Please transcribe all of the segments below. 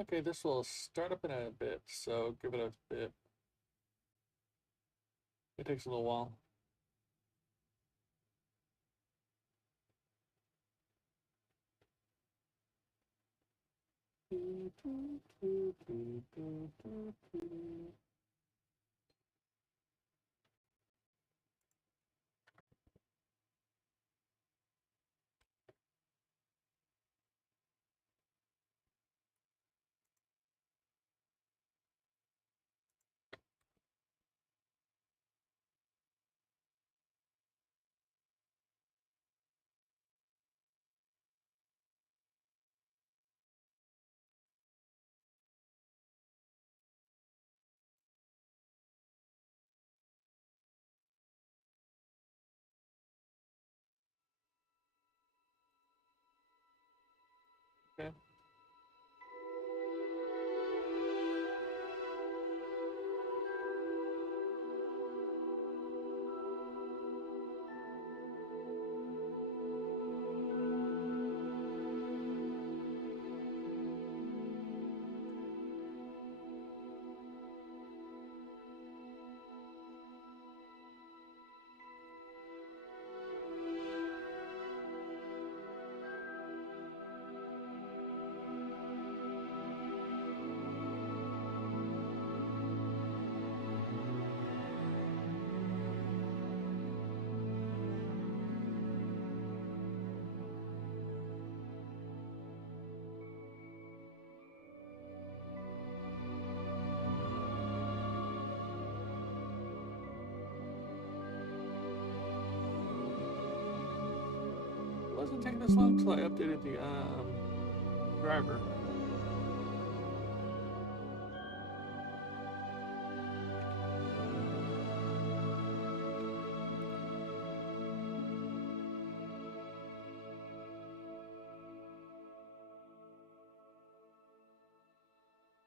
Okay, this will start up in a bit, so give it a bit. It takes a little while. Okay. It wasn't taking this long until I updated the driver.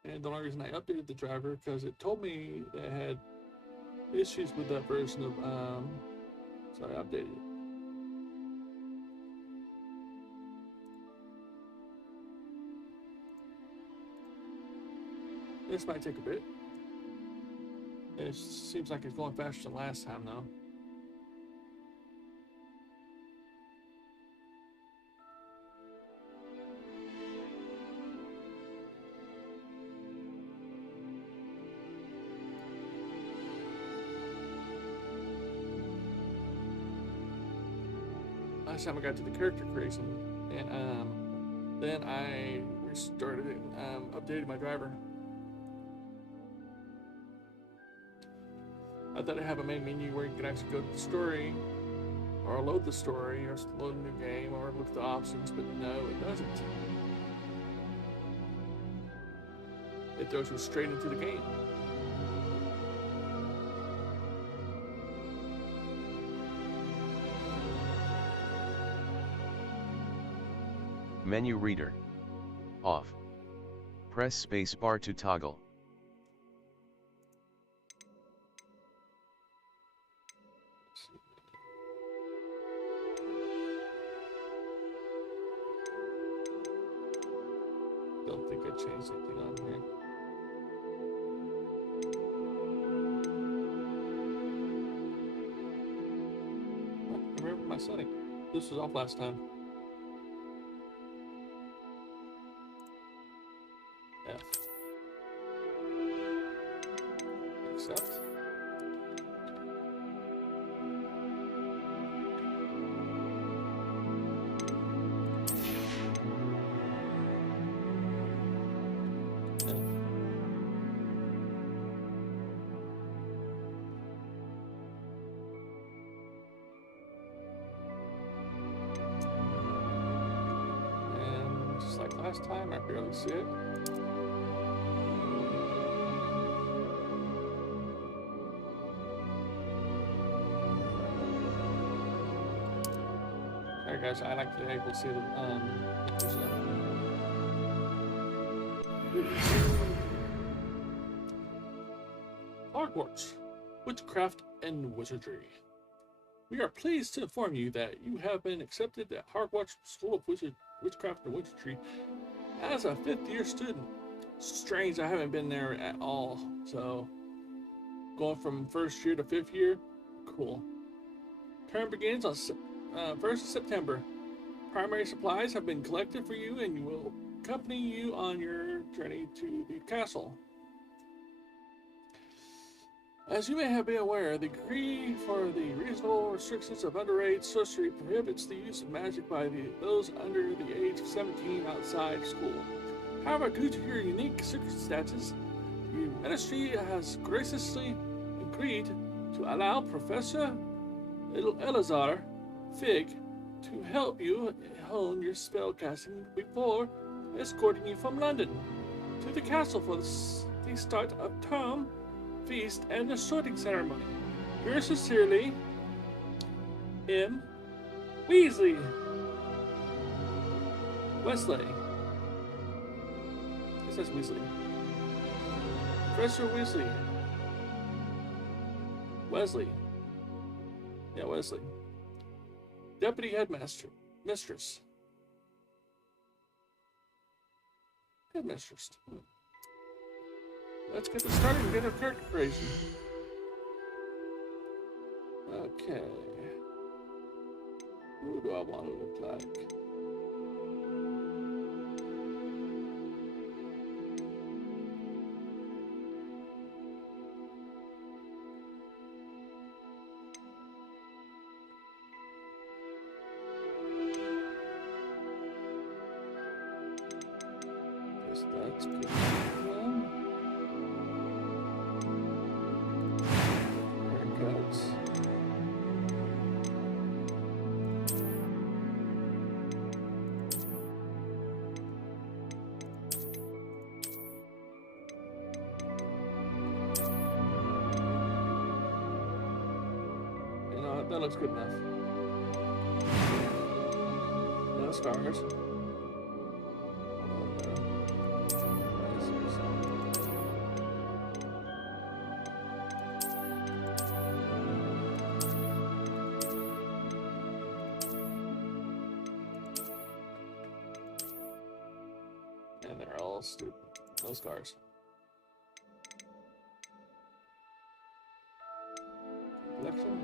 And the only reason I updated the driver because it told me that it had issues with that version of so I updated it. This might take a bit. It seems like it's going faster than last time though. Last time I got to the character creation, and then I restarted it and updated my driver. I thought I'd have a main menu where you can actually go to the story, or load the story, or load a new game, or look at the options, but no, it doesn't. It throws you straight into the game. Menu reader. Off. Press spacebar to toggle. Don't think I changed anything on here. Oh, I remember my setting. This was off last time. F. Accept. And just like last time, I barely see it. Alright guys, I like to be able to see the Hogwarts, Witchcraft and Wizardry. We are pleased to inform you that you have been accepted at Hogwarts School of Witchcraft and Wizardry as a 5th-year student. strange. I haven't been there at all. So, going from first year to fifth year, cool. Term begins on 1st of September. Primary supplies have been collected for you and will accompany you on your journey to the castle. As you may have been aware, the decree for the reasonable restrictions of underage sorcery prohibits the use of magic by those under the age of 17 outside school. However, due to your unique circumstances, the ministry has graciously agreed to allow Professor Elazar Fig to help you hone your spellcasting before escorting you from London to the castle for the start of term feast and the sorting ceremony. Yours sincerely, M. Weasley. Wesley. It says Weasley. Professor Weasley. Wesley. Yeah, Wesley. Deputy Headmaster. Mistress. Headmistress. Let's get this started and get our character creation. Okay. Who do I want to look like? Guess that's good. That looks good enough. No stars. And they're all stupid. No scars. Collection.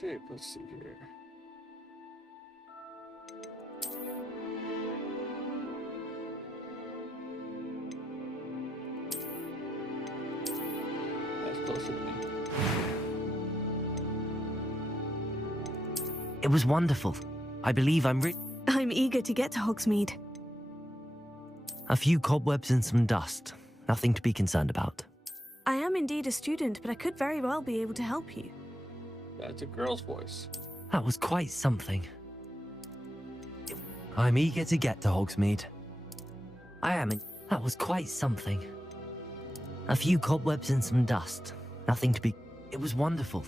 Shape. Let's see here. That's closer to me. It was wonderful. I believe I'm eager to get to Hogsmeade. A few cobwebs and some dust. Nothing to be concerned about. I am indeed a student, but I could very well be able to help you. That's a girl's voice. That was quite something. I'm eager to get to Hogsmeade. That was quite something. A few cobwebs and some dust. Nothing to be... It was wonderful.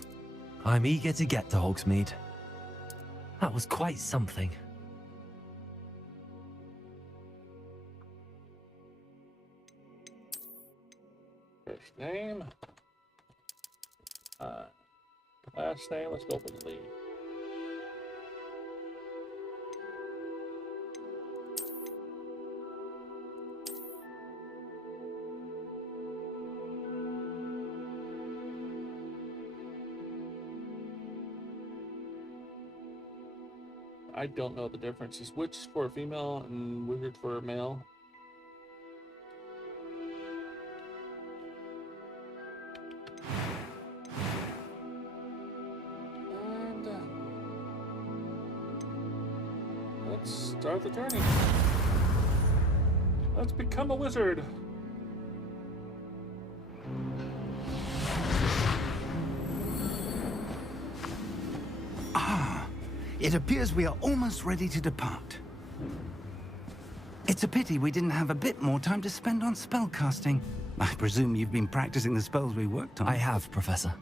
I'm eager to get to Hogsmeade. That was quite something. First name. Last name. Let's go for the lead. I don't know the difference. Is witch for a female and wizard for a male? And let's start the journey. Let's become a wizard. It appears we are almost ready to depart. It's a pity we didn't have a bit more time to spend on spellcasting. I presume you've been practicing the spells we worked on. I have, Professor.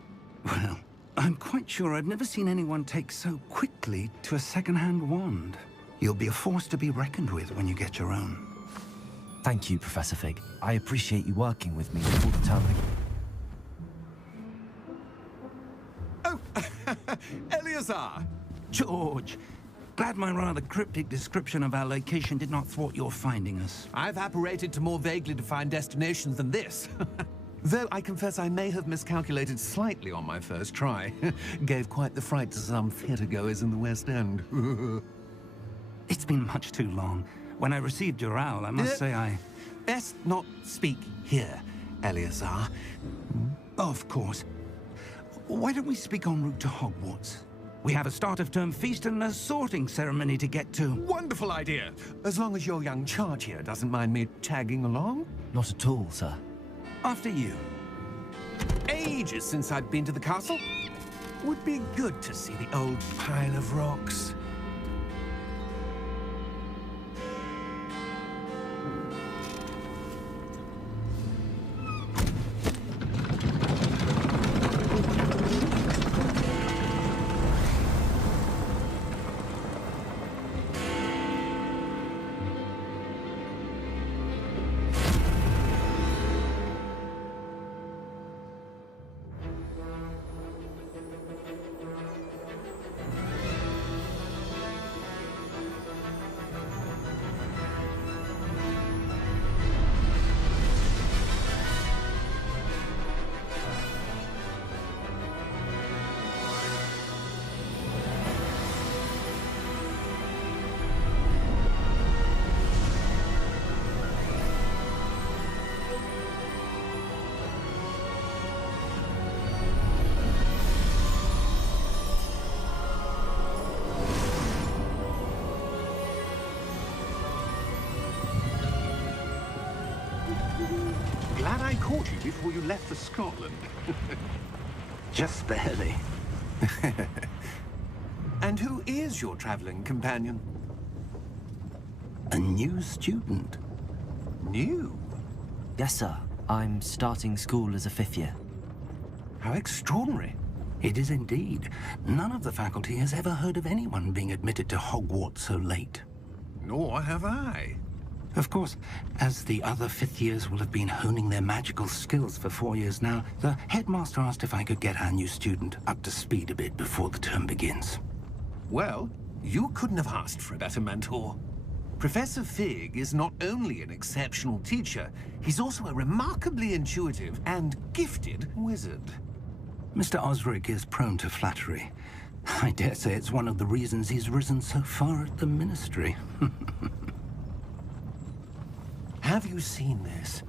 Well, I'm quite sure I've never seen anyone take so quickly to a second-hand wand. You'll be a force to be reckoned with when you get your own. Thank you, Professor Fig. I appreciate you working with me before the term begins. Oh, Eleazar! George, glad my rather cryptic description of our location did not thwart your finding us. I've apparated to more vaguely defined destinations than this. Though I confess I may have miscalculated slightly on my first try. Gave quite the fright to some theatre-goers in the West End. It's been much too long. When I received your owl, I must say I... Best not speak here, Eleazar. Of course. Why don't we speak en route to Hogwarts? We have a start-of-term feast and a sorting ceremony to get to. Wonderful idea! As long as your young charge here doesn't mind me tagging along. Not at all, sir. After you. Ages since I'd been to the castle. Would be good to see the old pile of rocks. Glad I caught you before you left for Scotland. Just barely. And who is your traveling companion? A new student. New? Yes, sir. I'm starting school as a 5th year. How extraordinary. It is indeed. None of the faculty has ever heard of anyone being admitted to Hogwarts so late. Nor have I. Of course, as the other 5th years will have been honing their magical skills for 4 years now, the headmaster asked if I could get our new student up to speed a bit before the term begins. Well, you couldn't have asked for a better mentor. Professor Fig is not only an exceptional teacher, he's also a remarkably intuitive and gifted wizard. Mr. Osric is prone to flattery. I dare say it's one of the reasons he's risen so far at the Ministry. Have you seen this?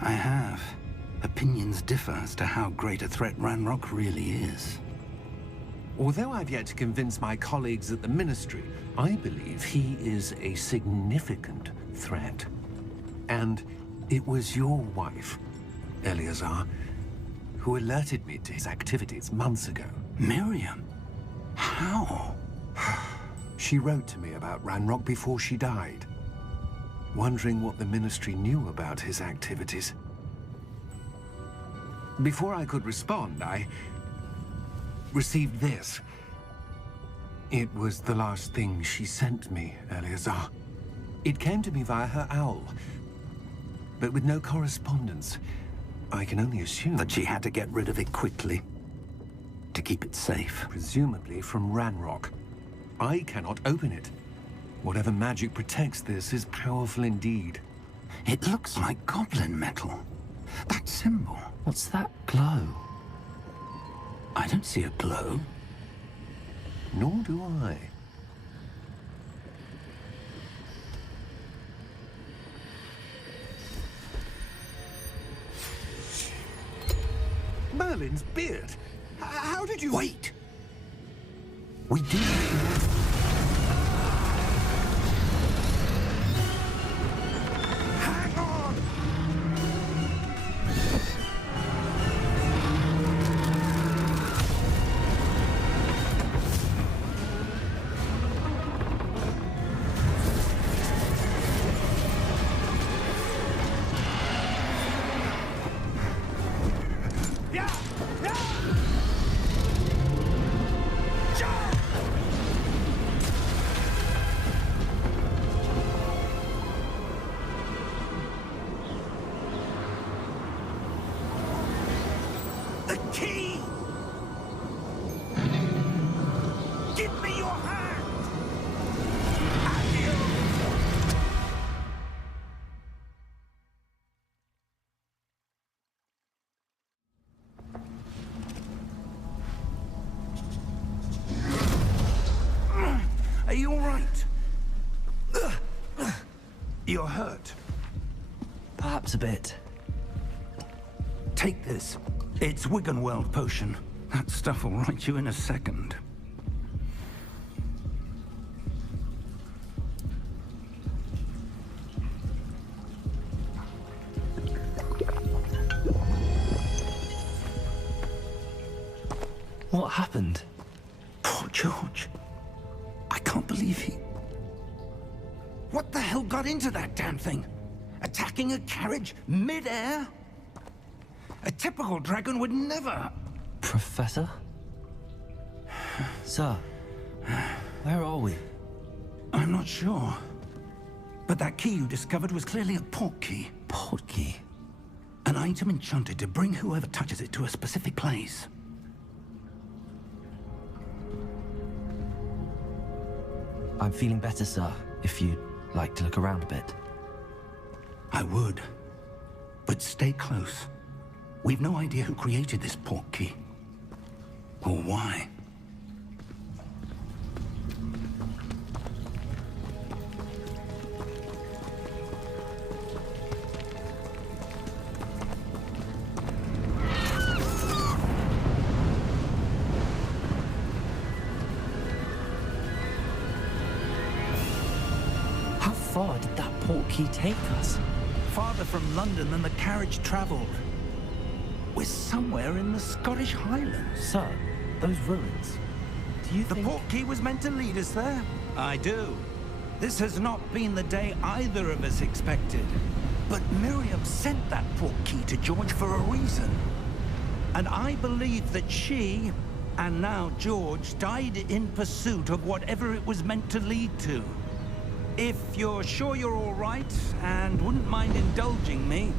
I have. Opinions differ as to how great a threat Ranrock really is. Although I've yet to convince my colleagues at the Ministry, I believe he is a significant threat. And it was your wife, Eleazar, who alerted me to his activities months ago. Miriam? How? She wrote to me about Ranrock before she died, wondering what the Ministry knew about his activities. Before I could respond, I received this. It was the last thing she sent me, Eleazar. It came to me via her owl, but with no correspondence. I can only assume That she had to get rid of it quickly. To keep it safe. presumably from Ranrock. I cannot open it. Whatever magic protects this is powerful indeed. It looks like goblin metal. That symbol. What's that glow? I don't see a glow. Nor do I. Merlin's beard. How did you... Wait! We do. Hang on! Yeah! Yeah! You're hurt. Perhaps a bit. Take this. It's Wiggenweld potion. That stuff will right you in a second. What happened? Poor George. I can't believe he... What the hell got into that damn thing? Attacking a carriage mid-air? A typical dragon would never... Professor? Sir, where are we? I'm not sure. But that key you discovered was clearly a port key. Port key? An item enchanted to bring whoever touches it to a specific place. I'm feeling better, sir, if you'd like to look around a bit. I would. But stay close. We've no idea who created this port key. Or why. How far did that port key take us? Farther from London than the carriage traveled. We're somewhere in the Scottish Highlands. Sir, those ruins. Do you The think... port key was meant to lead us there? I do. This has not been the day either of us expected. But Miriam sent that port key to George for a reason. And I believe that she, and now George, died in pursuit of whatever it was meant to lead to. If you're sure you're all right, and wouldn't mind indulging me,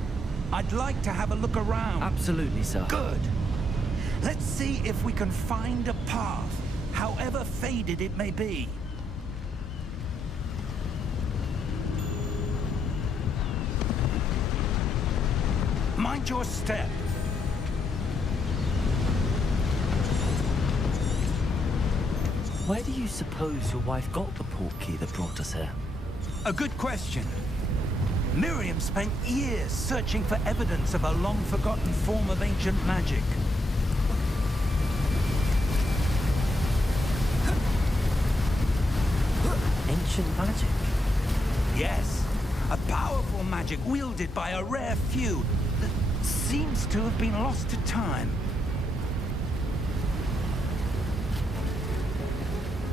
I'd like to have a look around. Absolutely, sir. Good. Let's see if we can find a path, however faded it may be. Mind your step. Where do you suppose your wife got the port key that brought us here? A good question. Miriam spent years searching for evidence of a long-forgotten form of ancient magic. Ancient magic? Yes, a powerful magic wielded by a rare few that seems to have been lost to time.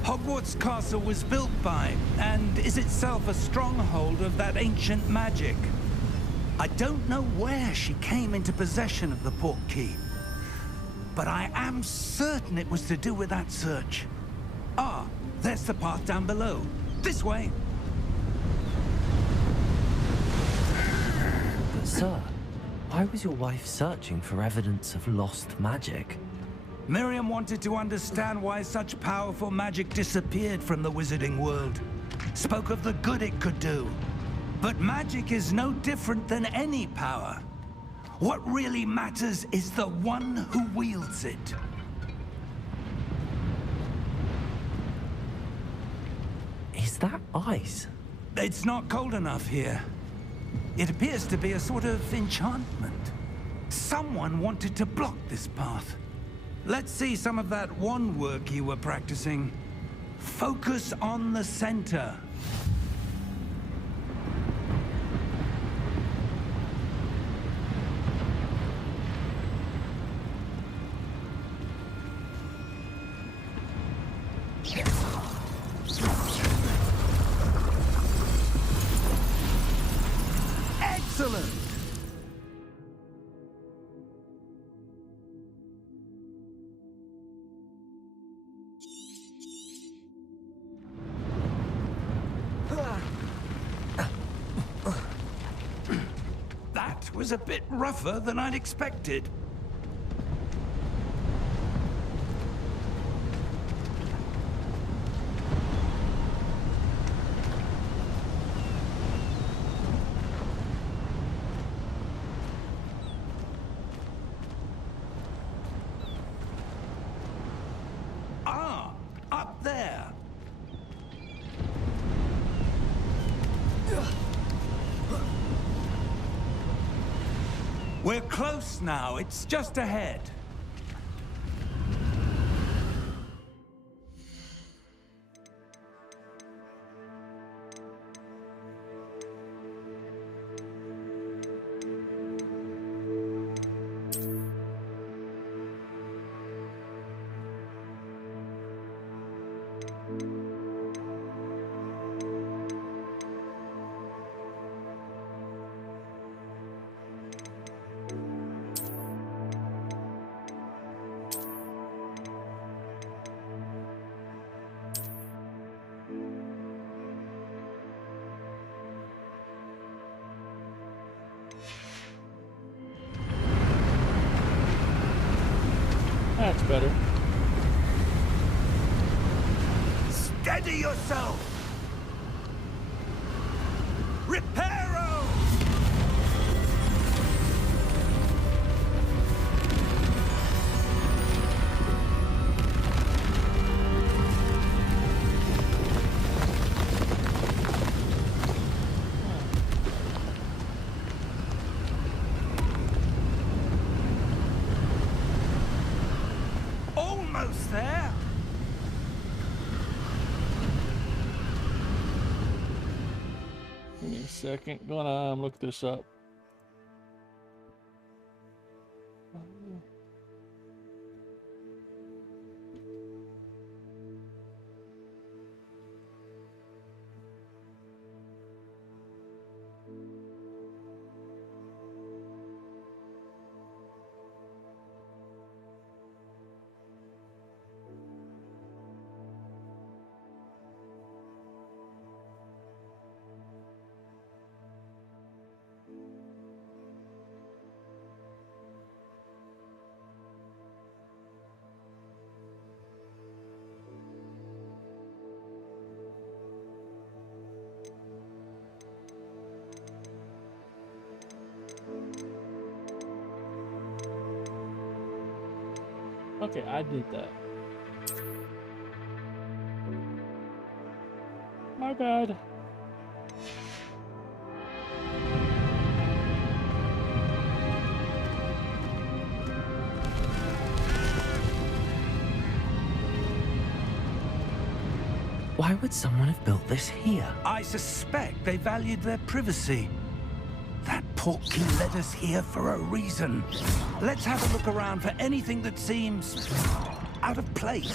Hogwarts Castle was built by, and is itself a stronghold of that ancient magic. I don't know where she came into possession of the port key, but I am certain it was to do with that search. Ah, there's the path down below. This way. But sir, why was your wife searching for evidence of lost magic? Miriam wanted to understand why such powerful magic disappeared from the wizarding world. Spoke of the good it could do. But magic is no different than any power. What really matters is the one who wields it. Is that ice? It's not cold enough here. It appears to be a sort of enchantment. Someone wanted to block this path. Let's see some of that wand work you were practicing. Focus on the center. Excellent! That was a bit rougher than I'd expected. Ah, up there. We're close now. It's just ahead. That's better. Steady yourself! Reparo! Almost there. Give me a second. Gonna look this up. Okay, I did that. My bad. Why would someone have built this here? I suspect they valued their privacy. That portkey led us here for a reason. Let's have a look around for anything that seems out of place.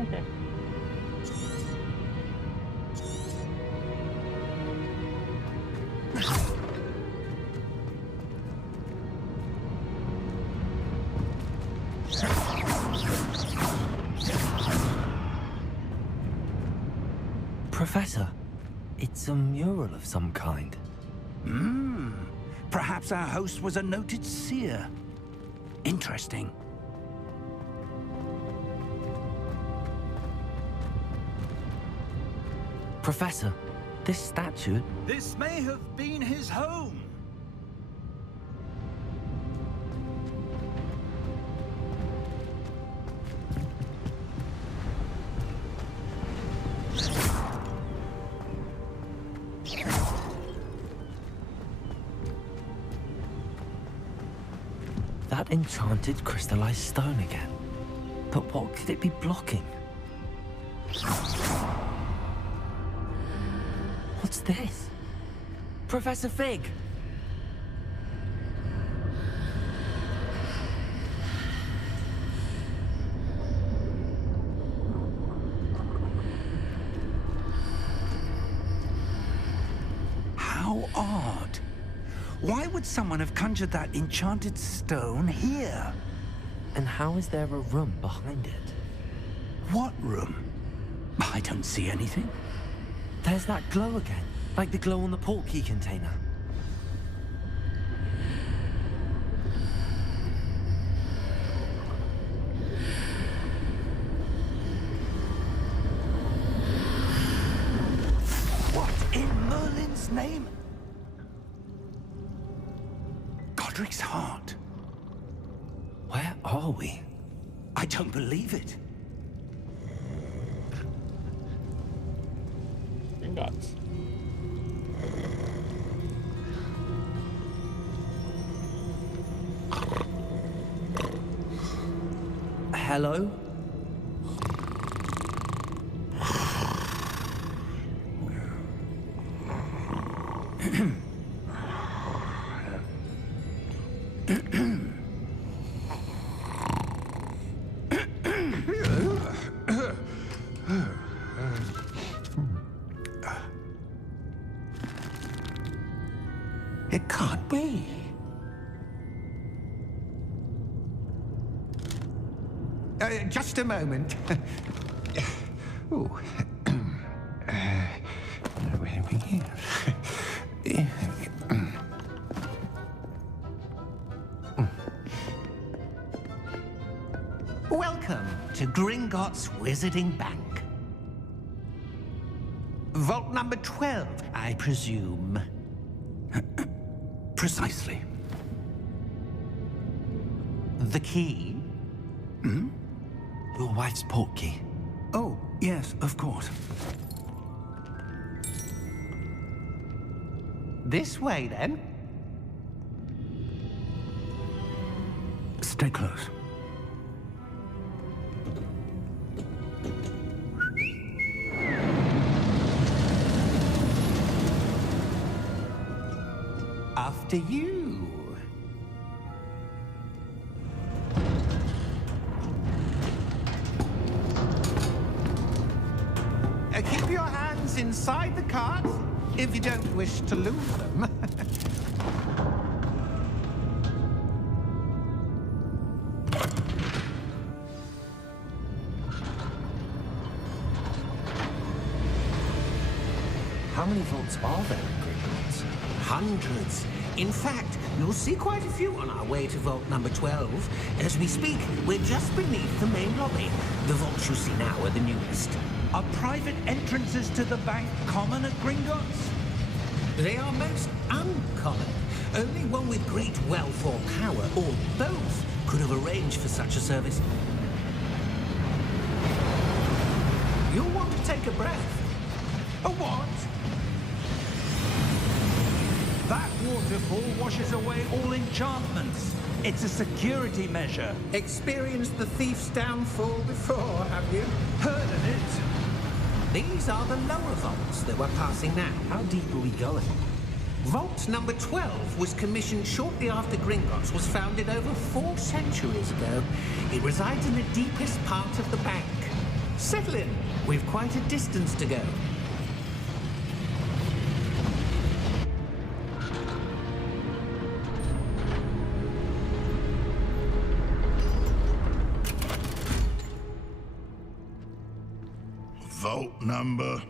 Okay. Professor, it's a mural of some kind. Perhaps our host was a noted seer. Interesting. Professor, this statue... This may have been his home. That enchanted crystallized stone again. But what could it be blocking? What's this? Professor Fig! How odd. Why would someone have conjured that enchanted stone here? And how is there a room behind it? What room? I don't see anything. There's that glow again, like the glow on the portkey container. What in Merlin's name? Godric's heart. are we? I don't believe it. Gringotts. Hello? It can't be. Just a moment. Ooh. Where are we here? Welcome to Gringotts Wizarding Bank. Vault number 12, I presume. Precisely. The key? Your wife's portkey. Oh, yes, of course. This way, then. Stay close. After you. Keep your hands inside the cart if you don't wish to lose them. How many vaults are there in Gringotts? Hundreds. In fact, you'll see quite a few on our way to vault number 12. As we speak, we're just beneath the main lobby. The vaults you see now are the newest. Are private entrances to the bank common at Gringotts? They are most uncommon. Only one with great wealth or power, or both, could have arranged for such a service. You'll want to take a breath. A what? That waterfall washes away all enchantments. It's a security measure. Experienced the thief's downfall before, have you? Heard of it? These are the lower vaults that we're passing now. How deep are we going? Vault number 12 was commissioned shortly after Gringotts was founded over 4 centuries ago. It resides in the deepest part of the bank. Settle in. We've quite a distance to go. Vault number?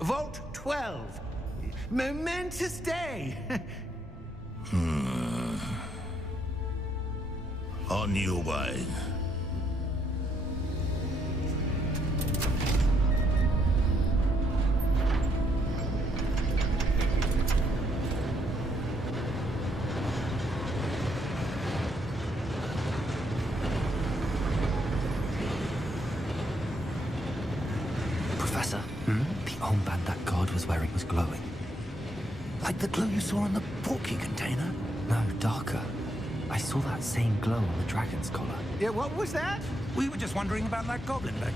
Vault 12. Momentous day. On your way. Professor, the armband that guard was wearing was glowing. Like the glow you saw on the portkey container? No, darker. I saw that same glow on the dragon's collar. Yeah, what was that? We were just wondering about that goblin back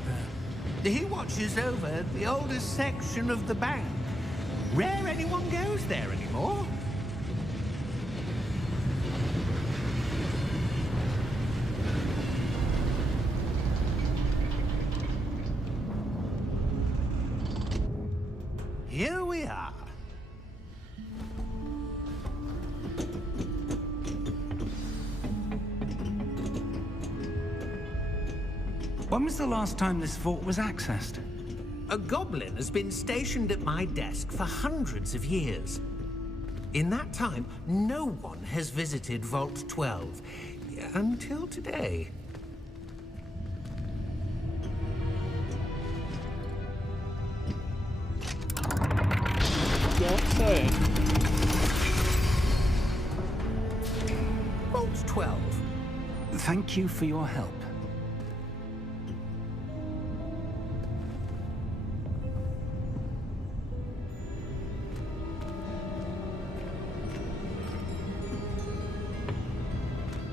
there. He watches over the oldest section of the bank. Rare anyone goes there anymore. Here we are. When was the last time this vault was accessed? A goblin has been stationed at my desk for hundreds of years. In that time, no one has visited Vault 12. Until today. Don't say. Vault 12. Thank you for your help.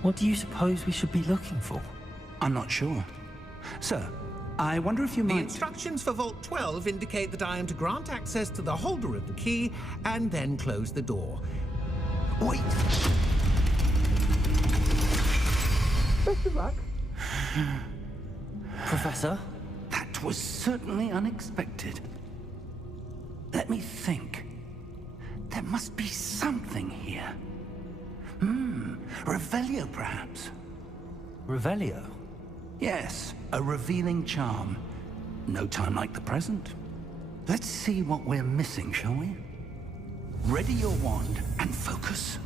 What do you suppose we should be looking for? I'm not sure. Sir, I wonder if you The might... instructions for Vault 12 indicate that I am to grant access to the holder of the key and then close the door. Wait! Best of luck. Professor? That was certainly unexpected. Let me think. There must be something here. Revelio, perhaps? Revelio? Yes, a revealing charm. No time like the present. Let's see what we're missing, shall we? Ready your wand and focus.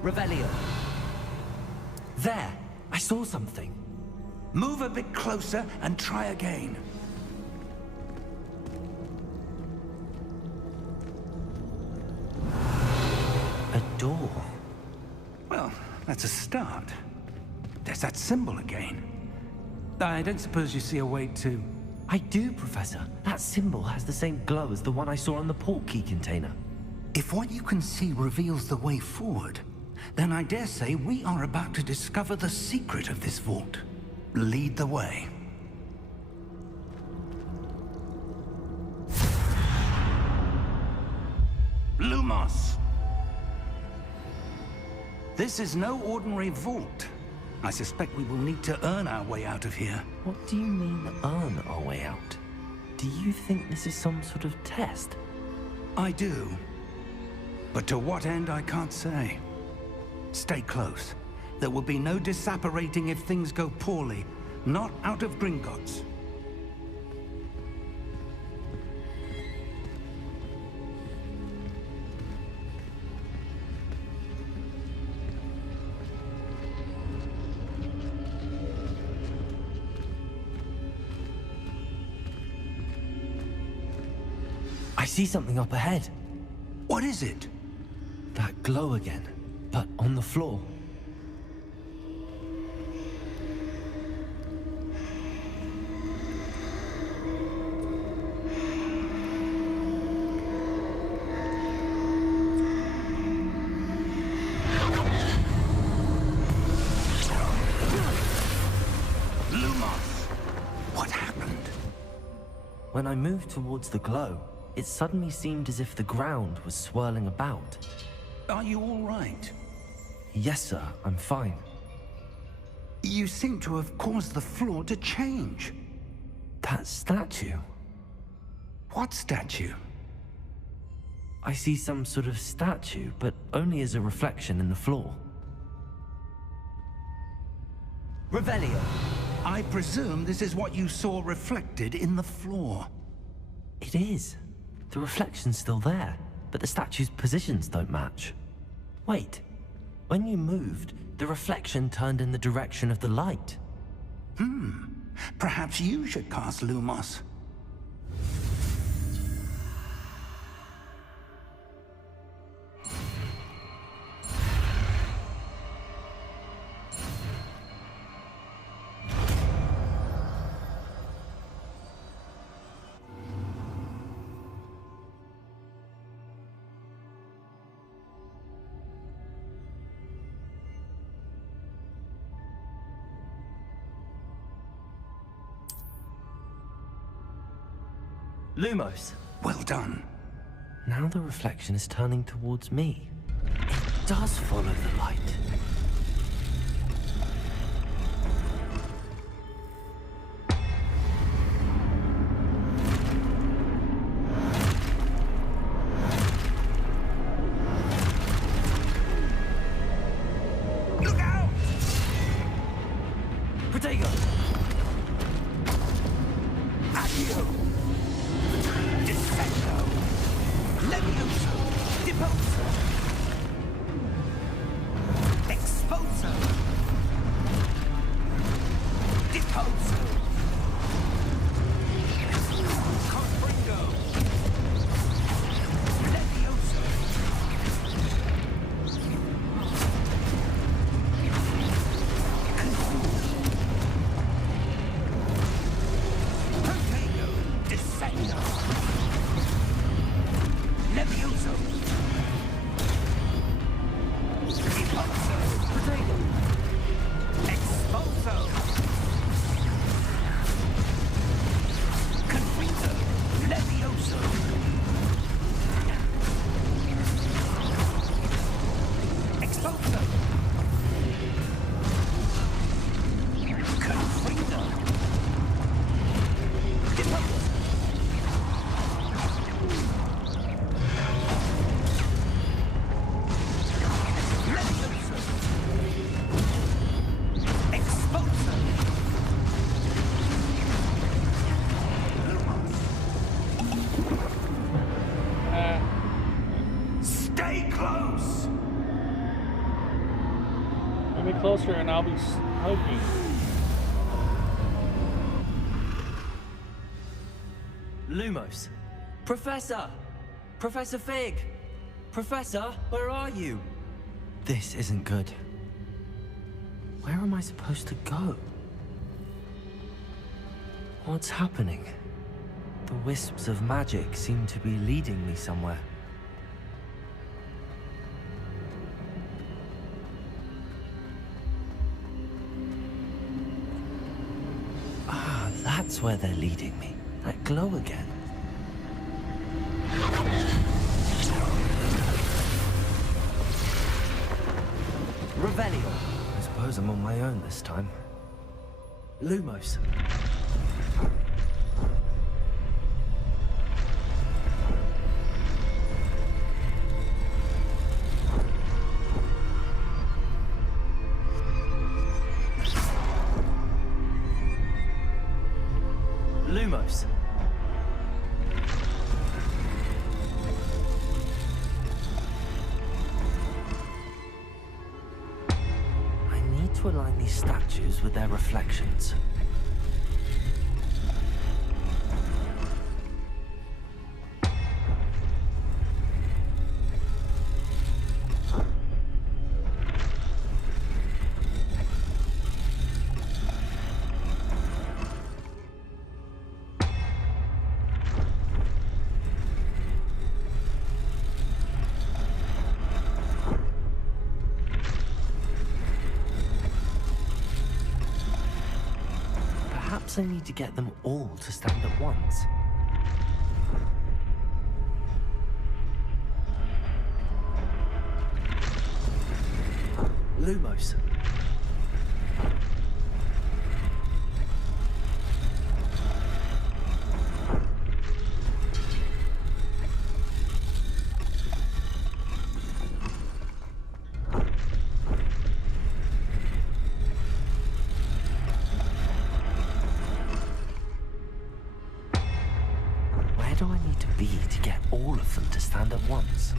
Revelio. There! I saw something. Move a bit closer and try again. A door. Well, that's a start. There's that symbol again. I don't suppose you see a way to... I do, Professor. That symbol has the same glow as the one I saw on the port key container. If what you can see reveals the way forward, then I dare say we are about to discover the secret of this vault. Lead the way. Lumos! This is no ordinary vault. I suspect we will need to earn our way out of here. What do you mean, earn our way out? Do you think this is some sort of test? I do. But to what end, I can't say. Stay close. There will be no disapparating if things go poorly. Not out of Gringotts. I see something up ahead. What is it? That glow again, but on the floor. Lumos! What happened? When I moved towards the glow, it suddenly seemed as if the ground was swirling about. Are you all right? Yes, sir, I'm fine. You seem to have caused the floor to change. That statue? What statue? I see some sort of statue, but only as a reflection in the floor. Revelio! I presume this is what you saw reflected in the floor. It is. The reflection's still there, but the statue's positions don't match. Wait, when you moved, the reflection turned in the direction of the light. Perhaps you should cast Lumos. Lumos! Well done. Now the reflection is turning towards me. It does follow the light. closer and I'll be hugging. Lumos. Professor! Professor Fig! Professor, where are you? This isn't good. Where am I supposed to go? What's happening? The wisps of magic seem to be leading me somewhere. Ah, that's where they're leading me. That glow again. Revelio. I suppose I'm on my own this time. Lumos. Lumos. I need to align these statues with their reflections. Perhaps I need to get them all to stand at once. Lumos. Where do I need to be to get all of them to stand at once?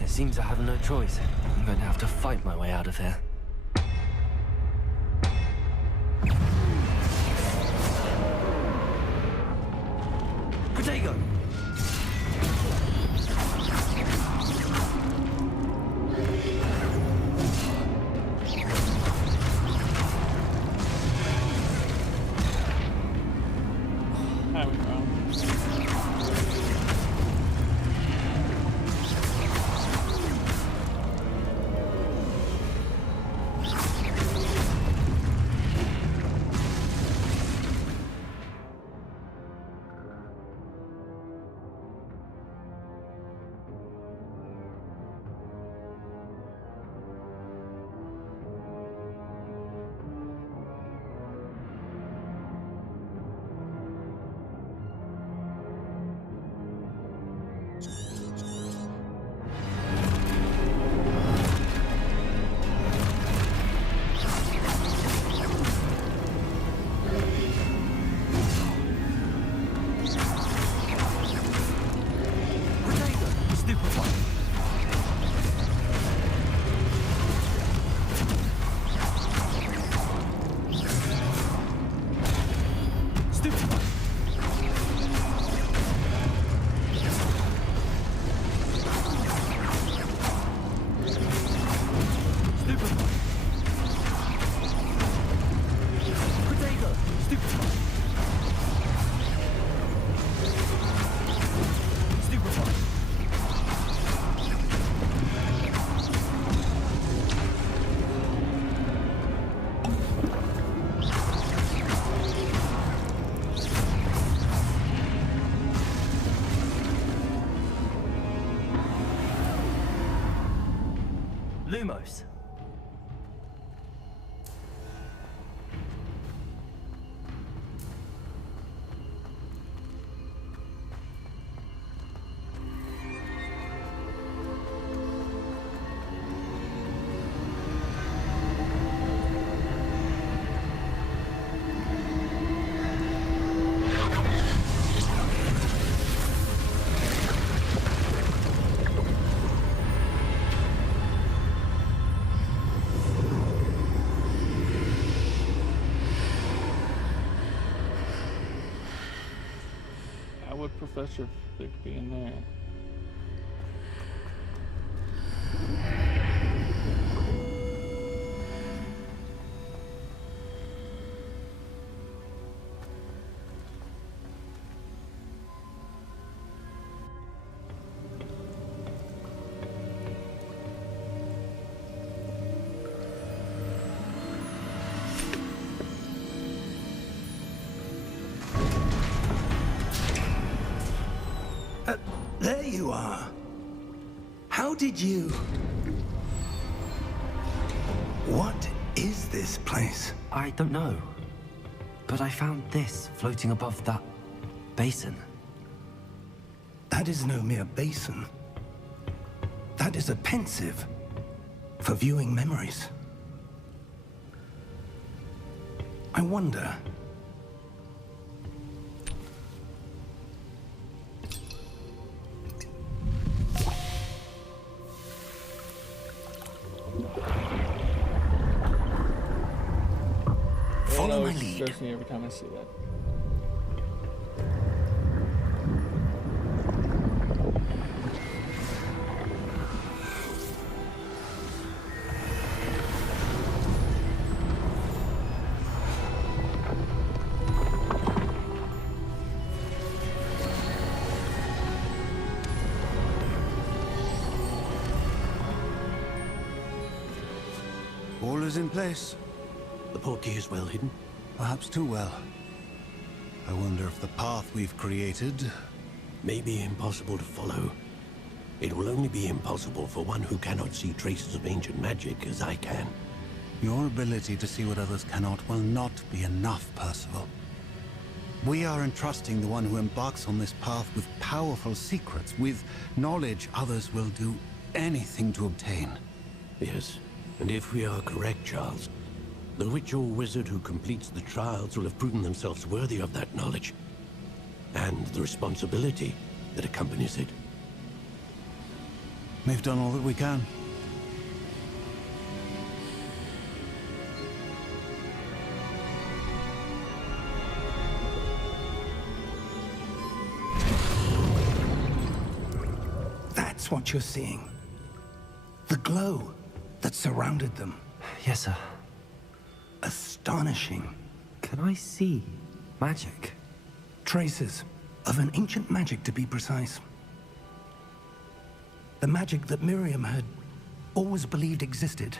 It seems I have no choice. I'm going to have to fight my way out of here. Protego! There we go. Lumos. would Professor Fick be in there? There you are. How did you... What is this place? I don't know. But I found this floating above that basin. That is no mere basin. That is a pensive for viewing memories. I wonder... Follow my lead. Scares me every time I see that. All is in place. The portkey is well hidden. Perhaps too well. I wonder if the path we've created... May be impossible to follow. It will only be impossible for one who cannot see traces of ancient magic as I can. Your ability to see what others cannot will not be enough, Percival. We are entrusting the one who embarks on this path with powerful secrets, with knowledge others will do anything to obtain. Yes, and if we are correct, Charles, the witch or wizard who completes the trials will have proven themselves worthy of that knowledge, and the responsibility that accompanies it. We've done all that we can. That's what you're seeing. The glow that surrounded them. Yes, sir. Astonishing. Can I see magic? Traces of an ancient magic, to be precise. The magic that Miriam had always believed existed,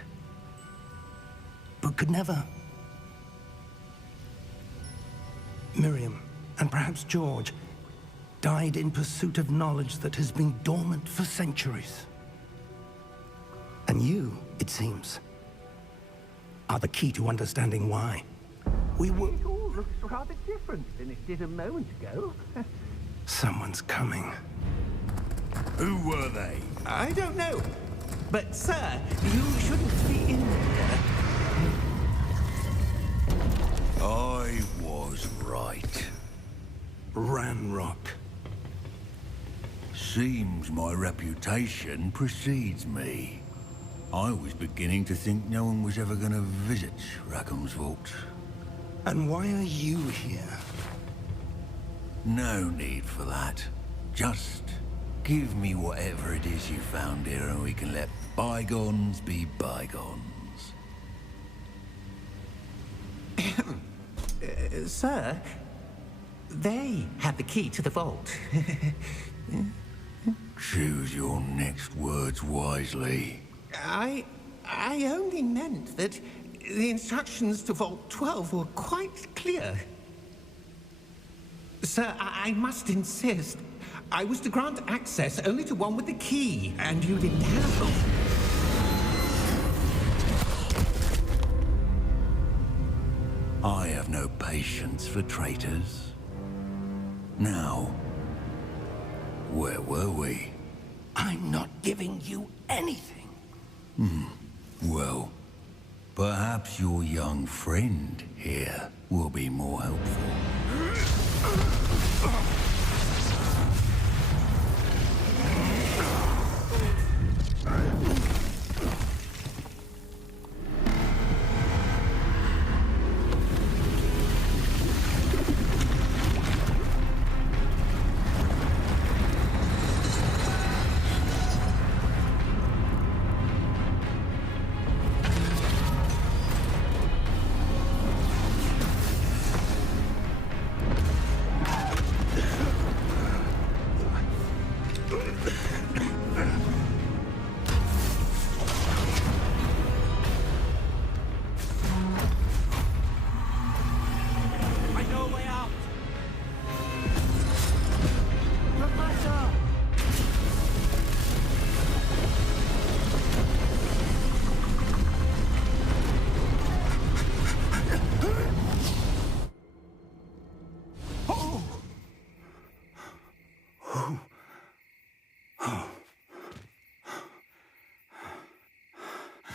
but could never. Miriam, and perhaps George, died in pursuit of knowledge that has been dormant for centuries. And you, it seems, are the key to understanding why. We were... It all looks rather different than it did a moment ago. Someone's coming. Who were they? I don't know. But, sir, you shouldn't be in here. I was right. Ranrock. Seems my reputation precedes me. I was beginning to think no one was ever going to visit Rackham's vault. And why are you here? No need for that. Just give me whatever it is you found here and we can let bygones be bygones. Sir, they have the key to the vault. Choose your next words wisely. I only meant that the instructions to Vault 12 were quite clear. Sir, I must insist. I was to grant access only to one with the key, and you didn't have them. I have no patience for traitors. Now, where were we? I'm not giving you anything. Well, perhaps your young friend here will be more helpful.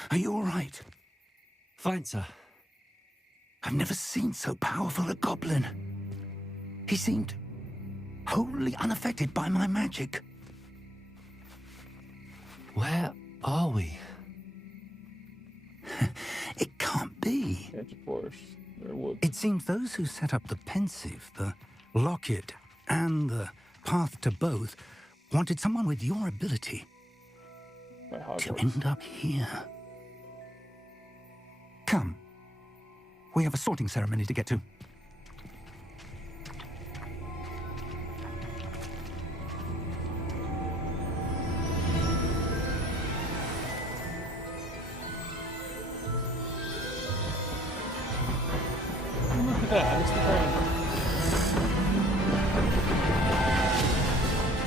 Are you all right? Fine, sir. I've never seen so powerful a goblin. He seemed wholly unaffected by my magic. Where are we? It can't be. Yes, of course. There would. It seems those who set up the pensive, the locket, and the path to both wanted someone with your ability By to Hogwarts. end up here. Come. We have a sorting ceremony to get to. Look at that. It's the train.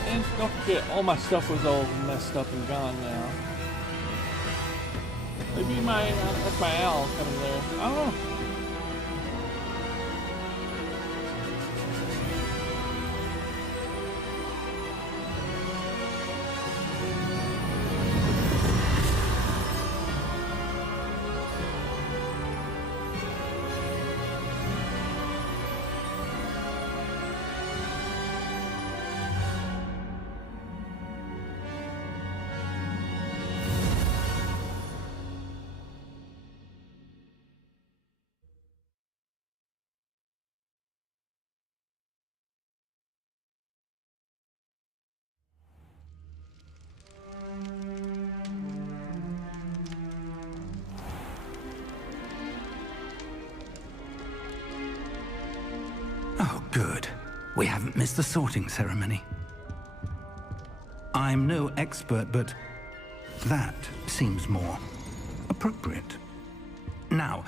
And don't forget, all my stuff was all messed up and gone now. Maybe that's my owl coming there. I don't know. Oh, good. We haven't missed the sorting ceremony. I'm no expert, but that seems more appropriate. Now,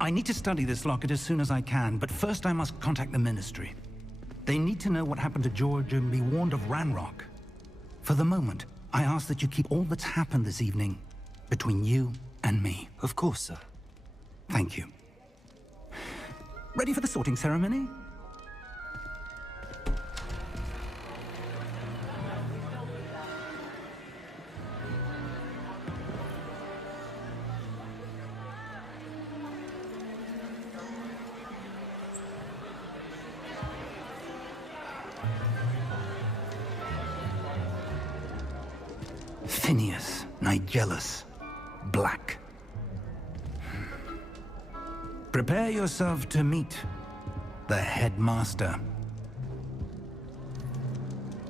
I need to study this locket as soon as I can, but first I must contact the Ministry. They need to know what happened to George and be warned of Ranrock. For the moment, I ask that you keep all that's happened this evening between you and me. Of course, sir. Thank you. Ready for the sorting ceremony? Phineas, Nigellus, Black. Prepare yourself to meet the headmaster.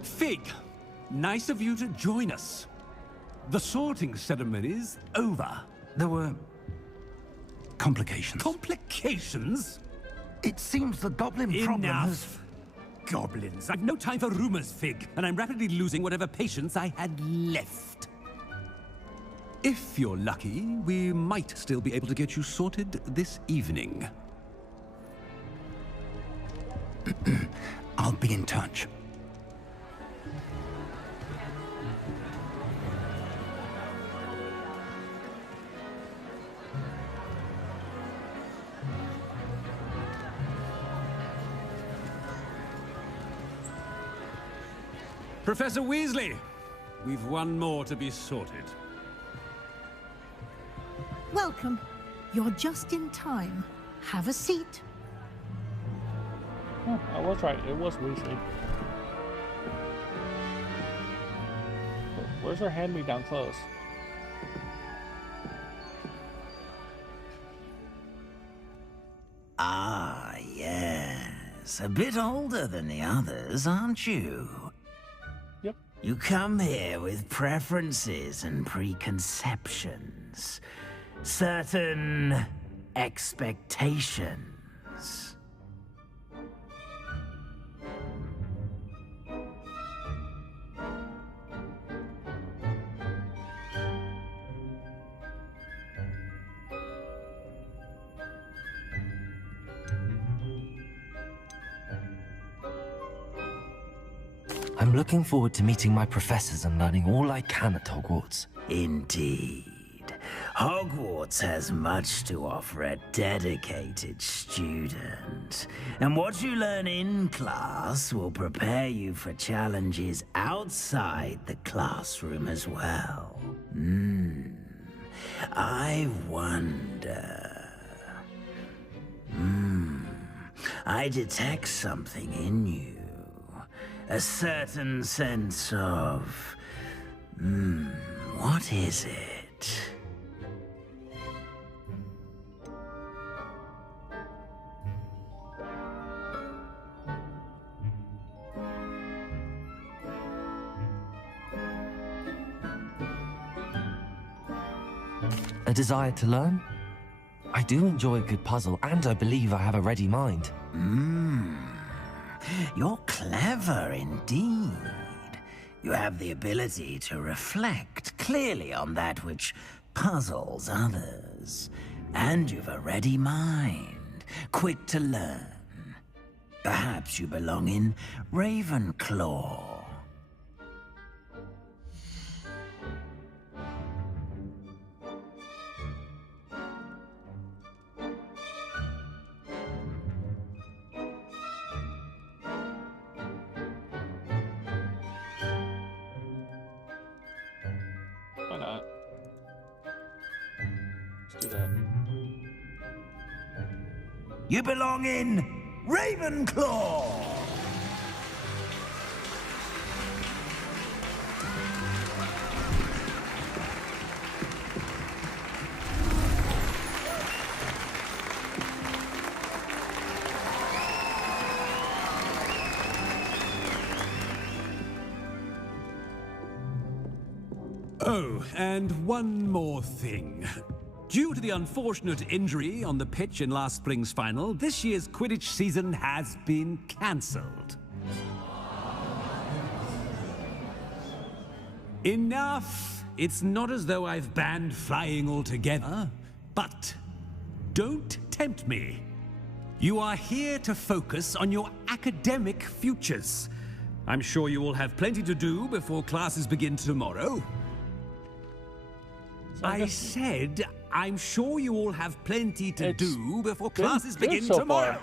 Fig, nice of you to join us. The sorting ceremony's over. There were complications. Complications? It seems the goblin problem has... Enough. Goblins. I've no time for rumors, Fig, and I'm rapidly losing whatever patience I had left. If you're lucky, we might still be able to get you sorted this evening. I'll be in touch. Professor Weasley, we've one more to be sorted. Welcome. You're just in time. Have a seat. Oh, I was right. It was Weasley. Where's her hand-me-down clothes? Ah, yes. A bit older than the others, aren't you? Yep. You come here with preferences and preconceptions. Certain expectations. I'm looking forward to meeting my professors and learning all I can at Hogwarts. Indeed. Hogwarts has much to offer a dedicated student. And what you learn in class will prepare you for challenges outside the classroom as well. I wonder... I detect something in you. A certain sense of... what is it? A desire to learn? I do enjoy a good puzzle, and I believe I have a ready mind. You're clever indeed. You have the ability to reflect clearly on that which puzzles others. And you've a ready mind, quick to learn. Perhaps you belong in Ravenclaw. Why not? Let's do that. You belong in Ravenclaw! Oh, and one more thing. Due to the unfortunate injury on the pitch in last spring's final, this year's Quidditch season has been cancelled. Enough! It's not as though I've banned flying altogether, but don't tempt me. You are here to focus on your academic futures. I'm sure you will have plenty to do before classes begin tomorrow. I said, I'm sure you all have plenty to do before classes begin so tomorrow.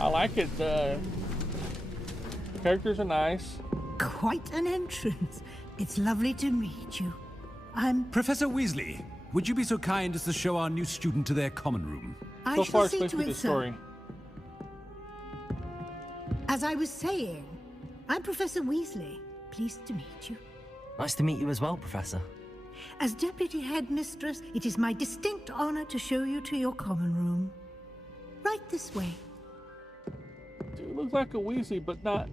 I like it. The characters are nice. Quite an entrance. It's lovely to meet you. I'm... Professor Weasley, would you be so kind as to show our new student to their common room? I shall see to it, sir. As I was saying, I'm Professor Weasley. Pleased to meet you. Nice to meet you as well, Professor. As Deputy Headmistress, it is my distinct honor to show you to your common room. Right this way. It looks like a Weasley, but not...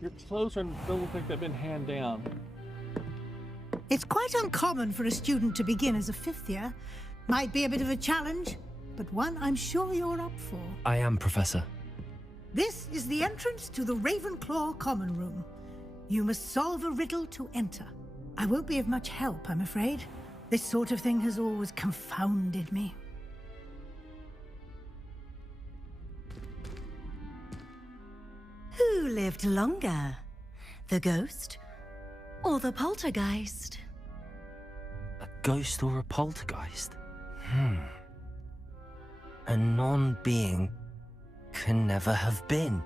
Your clothes don't look like they've been hand down. It's quite uncommon for a student to begin as a fifth year. Might be a bit of a challenge, but one I'm sure you're up for. I am, Professor. This is the entrance to the Ravenclaw common room. You must solve a riddle to enter. I won't be of much help, I'm afraid. This sort of thing has always confounded me. Who lived longer? The ghost or the poltergeist? A ghost or a poltergeist? A non-being can never have been.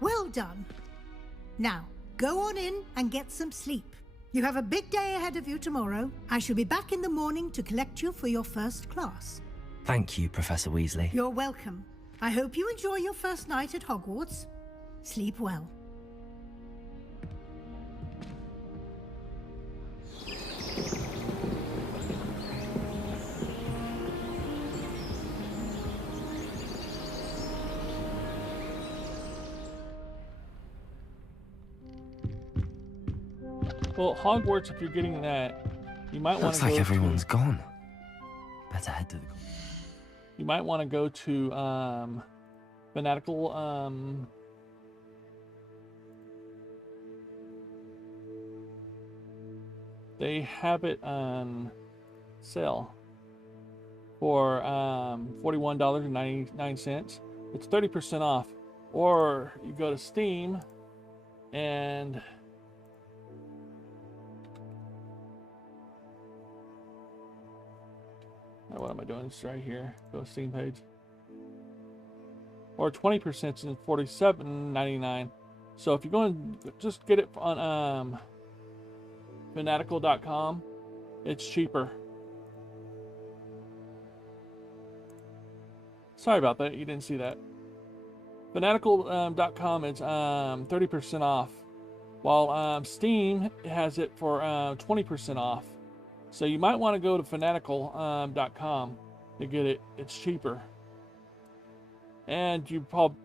Well done. Now, go on in and get some sleep. You have a big day ahead of you tomorrow. I shall be back in the morning to collect you for your first class. Thank you, Professor Weasley. You're welcome. I hope you enjoy your first night at Hogwarts. Sleep well. Well, Hogwarts, if you're getting that, you might want to go... Looks like everyone's gone. Better head to the... You might want to go to, Fanatical, they have it on sale for, $41.99. It's 30% off. Or you go to Steam and... What am I doing? It's right here. Go to Steam page. or 20% is $47.99. So if you're going to just get it on fanatical.com, it's cheaper. Sorry about that, you didn't see that. Fanatical.com is 30% off, while Steam has it for 20% off. So you might want to go to fanatical.com to get it. It's cheaper, and you probably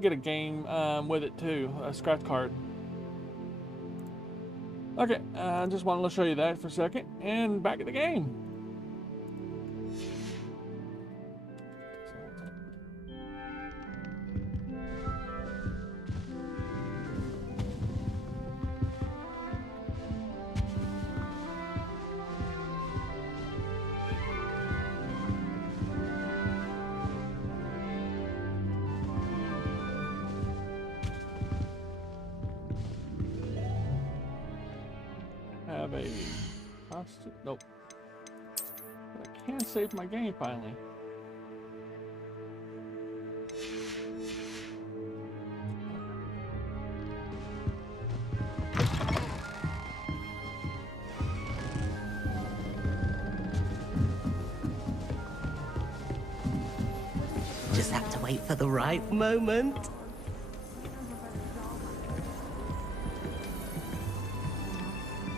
get a game with it too, a scratch card. Okay, I just wanted to show you that for a second, and back at the game. Have a constant. Nope. I can't save my game finally. Just have to wait for the right moment.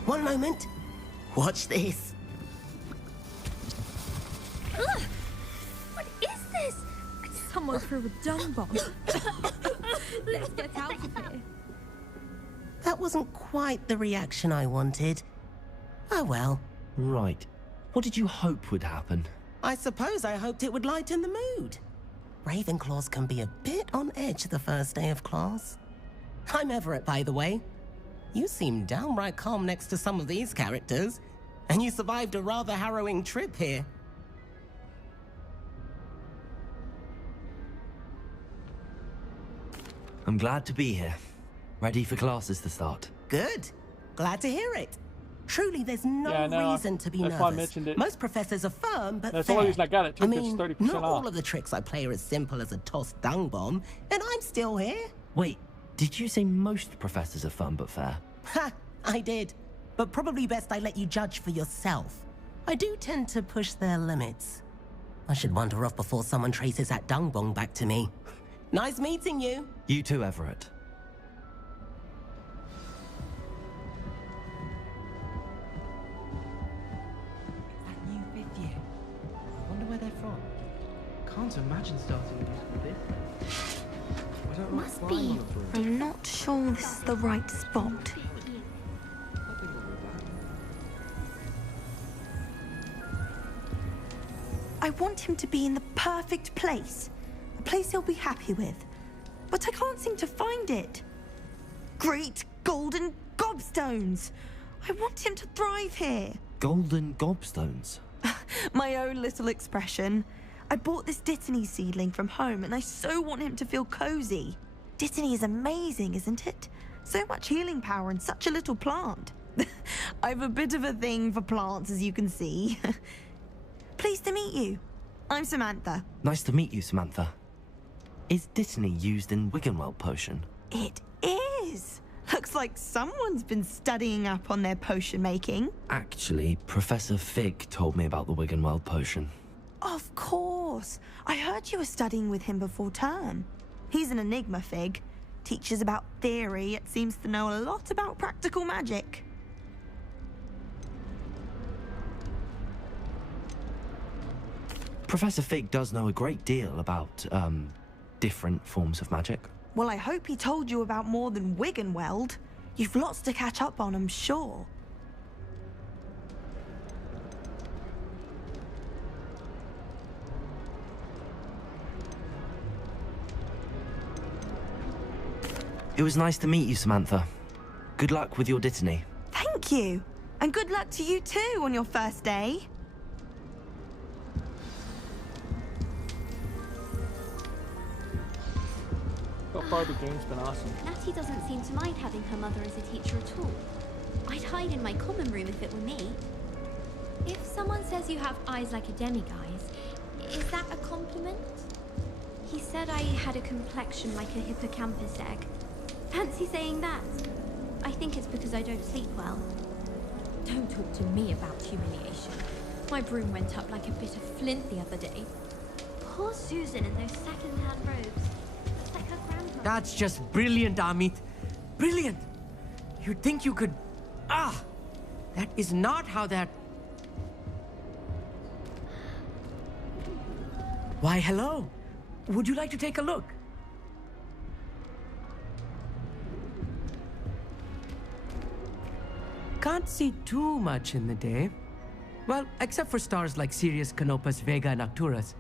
One moment. Watch this. Ugh! What is this? Someone threw a dung bomb. Let's get out of here. That wasn't quite the reaction I wanted. Oh well. Right. What did you hope would happen? I suppose I hoped it would lighten the mood. Ravenclaws can be a bit on edge the first day of class. I'm Everett, by the way. You seem downright calm next to some of these characters, and you survived a rather harrowing trip here. I'm glad to be here. Ready for classes to start. Good. Glad to hear it. Truly, there's no reason to be nervous. That's why I mentioned it. Most professors are firm, but that's the only reason I got it, too. I mean, it's 30% not off. all of the tricks I play are as simple as a tossed dung bomb, and I'm still here. Wait, did you say most professors are fun but fair? Ha! I did. But probably best I let you judge for yourself. I do tend to push their limits. I should wander off before someone traces that dung bomb back to me. Nice meeting you. You too, Everett. Where they're from. Can't imagine starting with this. I don't like Must be. I'm not sure this is the right spot. I want him to be in the perfect place. A place he'll be happy with. But I can't seem to find it. Great golden gobstones! I want him to thrive here. Golden gobstones? My own little expression. I bought this Dittany seedling from home and I so want him to feel cozy. Dittany is amazing, isn't it? So much healing power in such a little plant. I've a bit of a thing for plants, as you can see. Pleased to meet you. I'm Samantha. Nice to meet you, Samantha. Is Dittany used in Wiggenweld potion? It is. Looks like someone's been studying up on their potion making. Actually, Professor Fig told me about the Wiggenweld potion. Of course. I heard you were studying with him before term. He's an enigma, Fig. Teaches about theory, yet seems to know a lot about practical magic. Professor Fig does know a great deal about, different forms of magic. Well, I hope he told you about more than Wiggenweld. You've lots to catch up on, I'm sure. It was nice to meet you, Samantha. Good luck with your Dittany. Thank you. And good luck to you too on your first day. So far, the game's been awesome. Natty doesn't seem to mind having her mother as a teacher at all. I'd hide in my common room if it were me. If someone says you have eyes like a demiguise, is that a compliment? He said I had a complexion like a hippocampus egg. Fancy saying that? I think it's because I don't sleep well. Don't talk to me about humiliation. My broom went up like a bit of flint the other day. Poor Susan in those second-hand robes. It's like her grandma. That's just brilliant, Amit. Brilliant! You'd think you could... Ah! That is not how that... Why, hello. Would you like to take a look? Can't see too much in the day. Well, except for stars like Sirius, Canopus, Vega, and Arcturus.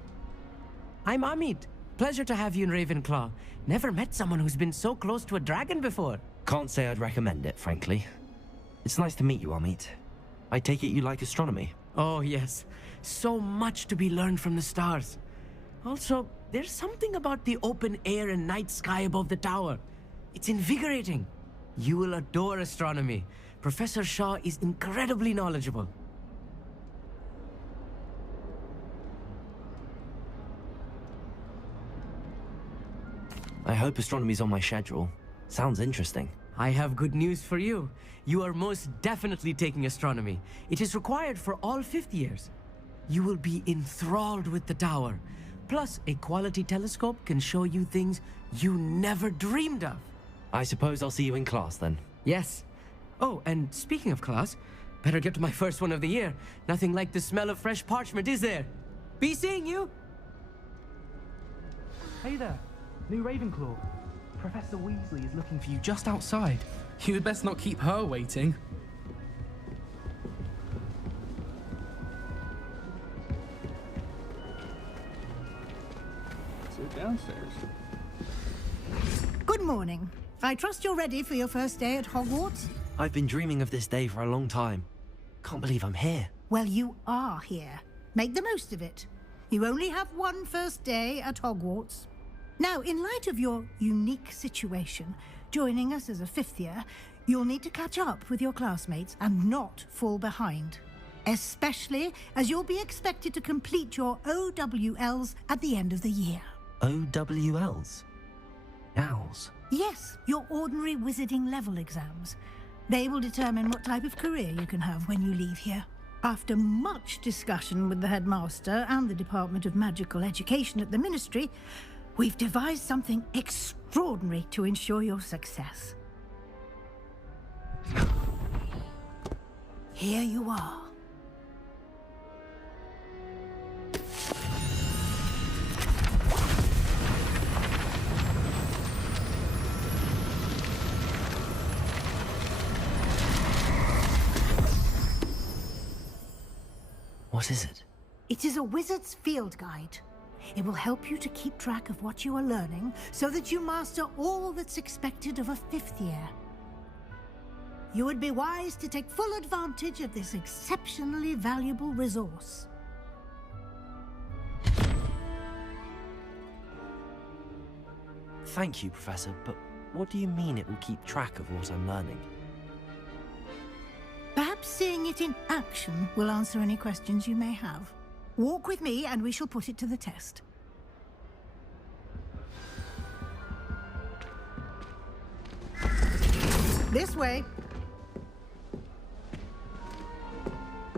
I'm Amit. Pleasure to have you in Ravenclaw. Never met someone who's been so close to a dragon before. Can't say I'd recommend it, frankly. It's nice to meet you, Amit. I take it you like astronomy? Oh, yes. So much to be learned from the stars. Also, there's something about the open air and night sky above the tower. It's invigorating. You will adore astronomy. Professor Shaw is incredibly knowledgeable. I hope astronomy's on my schedule. Sounds interesting. I have good news for you. You are most definitely taking astronomy. It is required for all 5th years. You will be enthralled with the tower. Plus, a quality telescope can show you things you never dreamed of. I suppose I'll see you in class then. Yes. Oh, and speaking of class, better get to my first one of the year. Nothing like the smell of fresh parchment, is there? Be seeing you! Hey there, new Ravenclaw. Professor Weasley is looking for you just outside. You had best not keep her waiting. Sit downstairs. Good morning. I trust you're ready for your first day at Hogwarts? I've been dreaming of this day for a long time. Can't believe I'm here. Well, you are here. Make the most of it. You only have one first day at Hogwarts. Now, in light of your unique situation, joining us as a 5th year, you'll need to catch up with your classmates and not fall behind. Especially as you'll be expected to complete your OWLs at the end of the year. OWLs? Owls? Yes, your ordinary wizarding level exams. They will determine what type of career you can have when you leave here. After much discussion with the headmaster and the Department of Magical Education at the Ministry, we've devised something extraordinary to ensure your success. Here you are. What is it? It is a wizard's field guide. It will help you to keep track of what you are learning so that you master all that's expected of a 5th year. You would be wise to take full advantage of this exceptionally valuable resource. Thank you, Professor, but what do you mean it will keep track of what I'm learning? Perhaps seeing it in action will answer any questions you may have. Walk with me and we shall put it to the test. This way.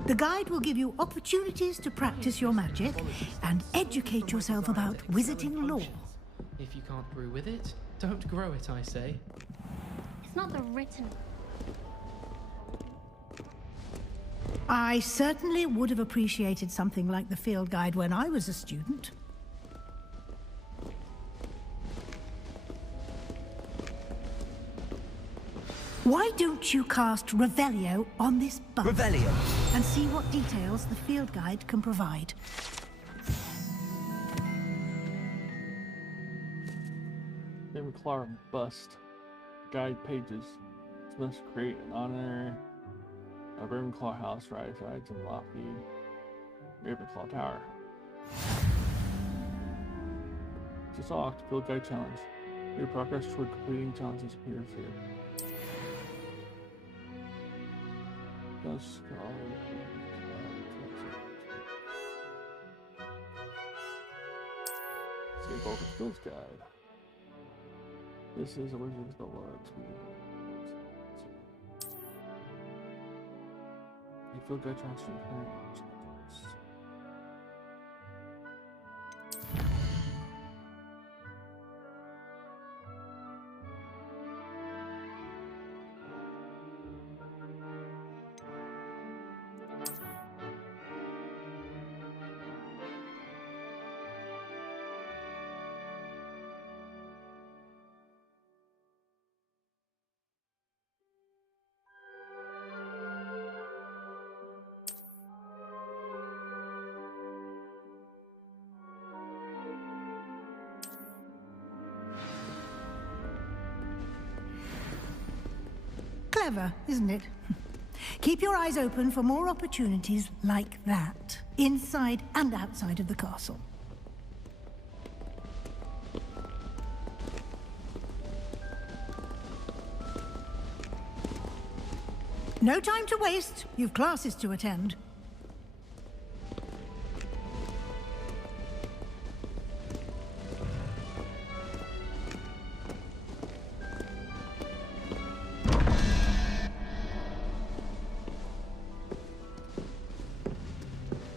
The guide will give you opportunities to practice your magic and educate yourself about wizarding lore. If you can't brew with it, don't grow it, I say. It's not the written... I certainly would have appreciated something like the field guide when I was a student. Why don't you cast Revelio on this buff? Revelio! And see what details the field guide can provide. Ravenclaw bust. Guide pages. This must create an honor of Ravenclaw House resides in lofty Ravenclaw Tower. Just locked. Field guide challenge. Your progress toward completing challenges appears here. Just See, Vulcan Skills Guide. This is a wizard's novel. You feel good transferring parents. Clever, isn't it? Keep your eyes open for more opportunities like that, inside and outside of the castle. No time to waste. You've classes to attend.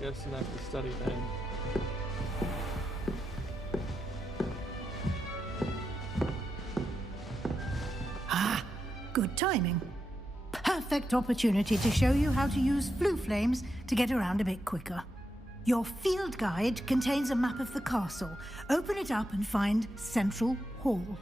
Guess you have to study then. Ah, good timing. Perfect opportunity to show you how to use flue flames to get around a bit quicker. Your field guide contains a map of the castle. Open it up and find Central Hall.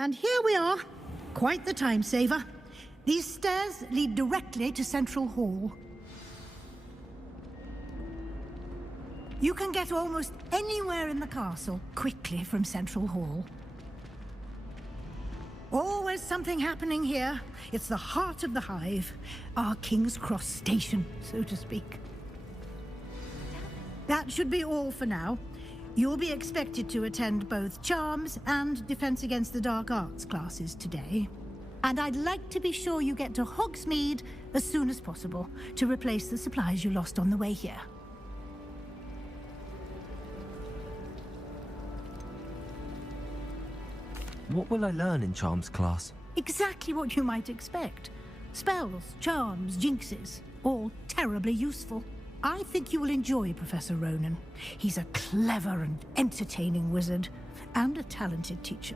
And here we are. Quite the time saver. These stairs lead directly to Central Hall. You can get almost anywhere in the castle quickly from Central Hall. Always something happening here. It's the heart of the hive. Our King's Cross station, so to speak. That should be all for now. You'll be expected to attend both Charms and Defense Against the Dark Arts classes today. And I'd like to be sure you get to Hogsmeade as soon as possible to replace the supplies you lost on the way here. What will I learn in Charms class? Exactly what you might expect. Spells, charms, jinxes, all terribly useful. I think you will enjoy Professor Ronan. He's a clever and entertaining wizard, and a talented teacher.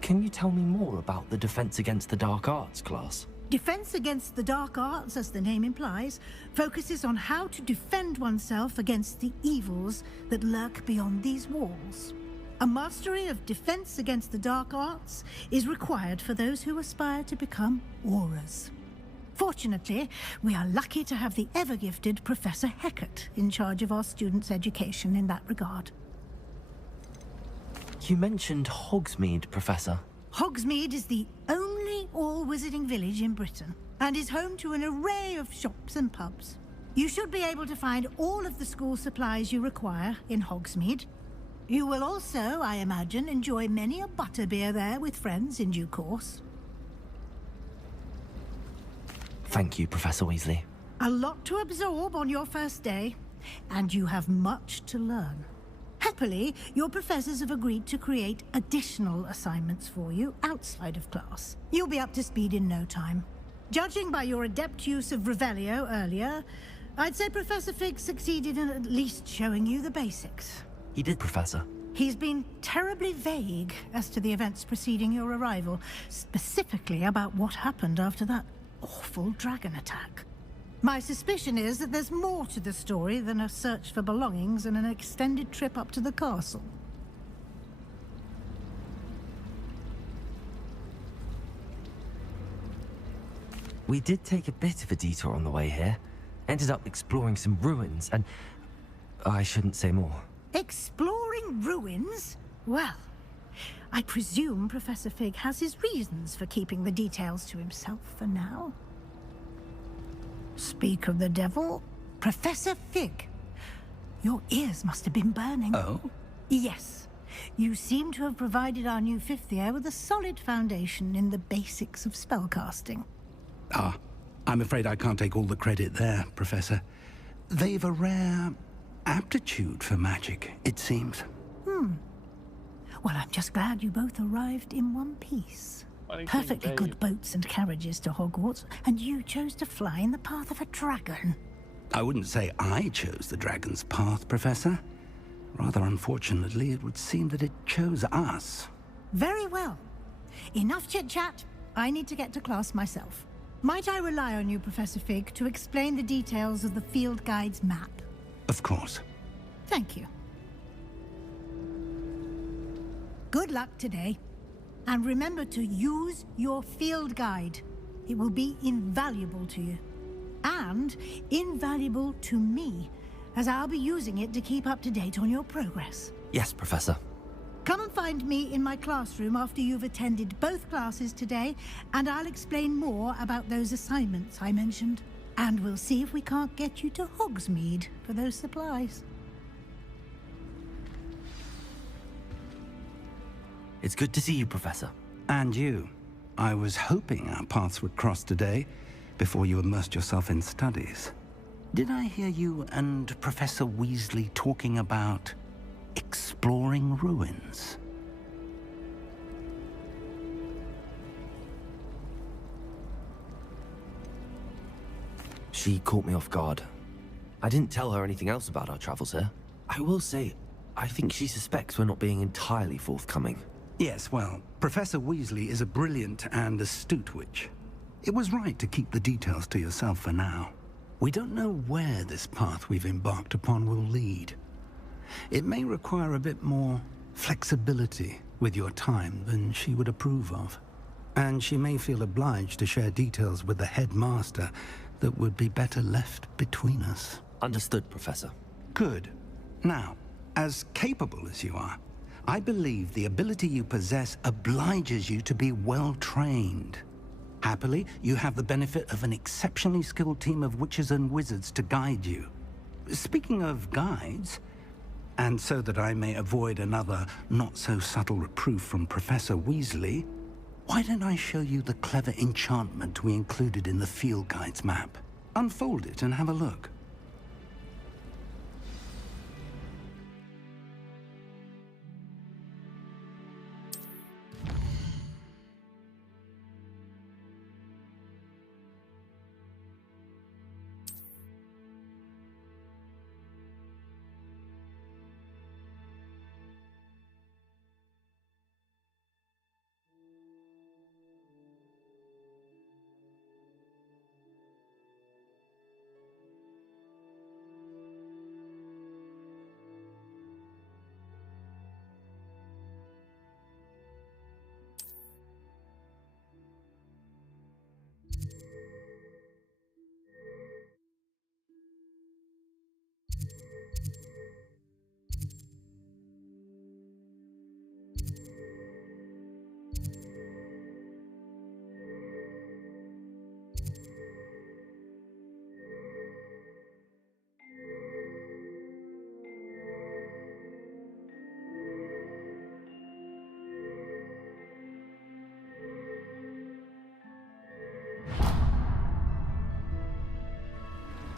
Can you tell me more about the Defense Against the Dark Arts class? Defense Against the Dark Arts, as the name implies, focuses on how to defend oneself against the evils that lurk beyond these walls. A mastery of Defense Against the Dark Arts is required for those who aspire to become Aurors. Fortunately, we are lucky to have the ever-gifted Professor Hecat in charge of our students' education in that regard. You mentioned Hogsmeade, Professor. Hogsmeade is the only all-wizarding village in Britain, and is home to an array of shops and pubs. You should be able to find all of the school supplies you require in Hogsmeade. You will also, I imagine, enjoy many a butterbeer there with friends in due course. Thank you, Professor Weasley. A lot to absorb on your first day, and you have much to learn. Happily, your professors have agreed to create additional assignments for you outside of class. You'll be up to speed in no time. Judging by your adept use of Revelio earlier, I'd say Professor Fig succeeded in at least showing you the basics. He did, Professor. He's been terribly vague as to the events preceding your arrival, specifically about what happened after that awful dragon attack. My suspicion is that there's more to the story than a search for belongings and an extended trip up to the castle. We did take a bit of a detour on the way here. Ended up exploring some ruins, and I shouldn't say more. Exploring ruins? Well, I presume Professor Fig has his reasons for keeping the details to himself for now. Speak of the devil, Professor Fig. Your ears must have been burning. Oh? Yes. You seem to have provided our new fifth year with a solid foundation in the basics of spellcasting. Ah, I'm afraid I can't take all the credit there, Professor. They've a rare aptitude for magic, it seems. Well, I'm just glad you both arrived in one piece. Perfectly good boats and carriages to Hogwarts, and you chose to fly in the path of a dragon. I wouldn't say I chose the dragon's path, Professor. Rather unfortunately, it would seem that it chose us. Very well. Enough chit-chat. I need to get to class myself. Might I rely on you, Professor Fig, to explain the details of the field guide's map? Of course. Thank you. Good luck today. And remember to use your field guide. It will be invaluable to you. And invaluable to me, as I'll be using it to keep up to date on your progress. Yes, Professor. Come and find me in my classroom after you've attended both classes today, and I'll explain more about those assignments I mentioned. And we'll see if we can't get you to Hogsmeade for those supplies. It's good to see you, Professor. And you. I was hoping our paths would cross today, before you immersed yourself in studies. Did I hear you and Professor Weasley talking about exploring ruins? She caught me off guard. I didn't tell her anything else about our travels here. I will say, I think she suspects we're not being entirely forthcoming. Yes, well, Professor Weasley is a brilliant and astute witch. It was right to keep the details to yourself for now. We don't know where this path we've embarked upon will lead. It may require a bit more flexibility with your time than she would approve of. And she may feel obliged to share details with the headmaster that would be better left between us. Understood, Professor. Good. Now, as capable as you are, I believe the ability you possess obliges you to be well trained. Happily, you have the benefit of an exceptionally skilled team of witches and wizards to guide you. Speaking of guides, and so that I may avoid another not-so-subtle reproof from Professor Weasley, why don't I show you the clever enchantment we included in the field guide's map? Unfold it and have a look.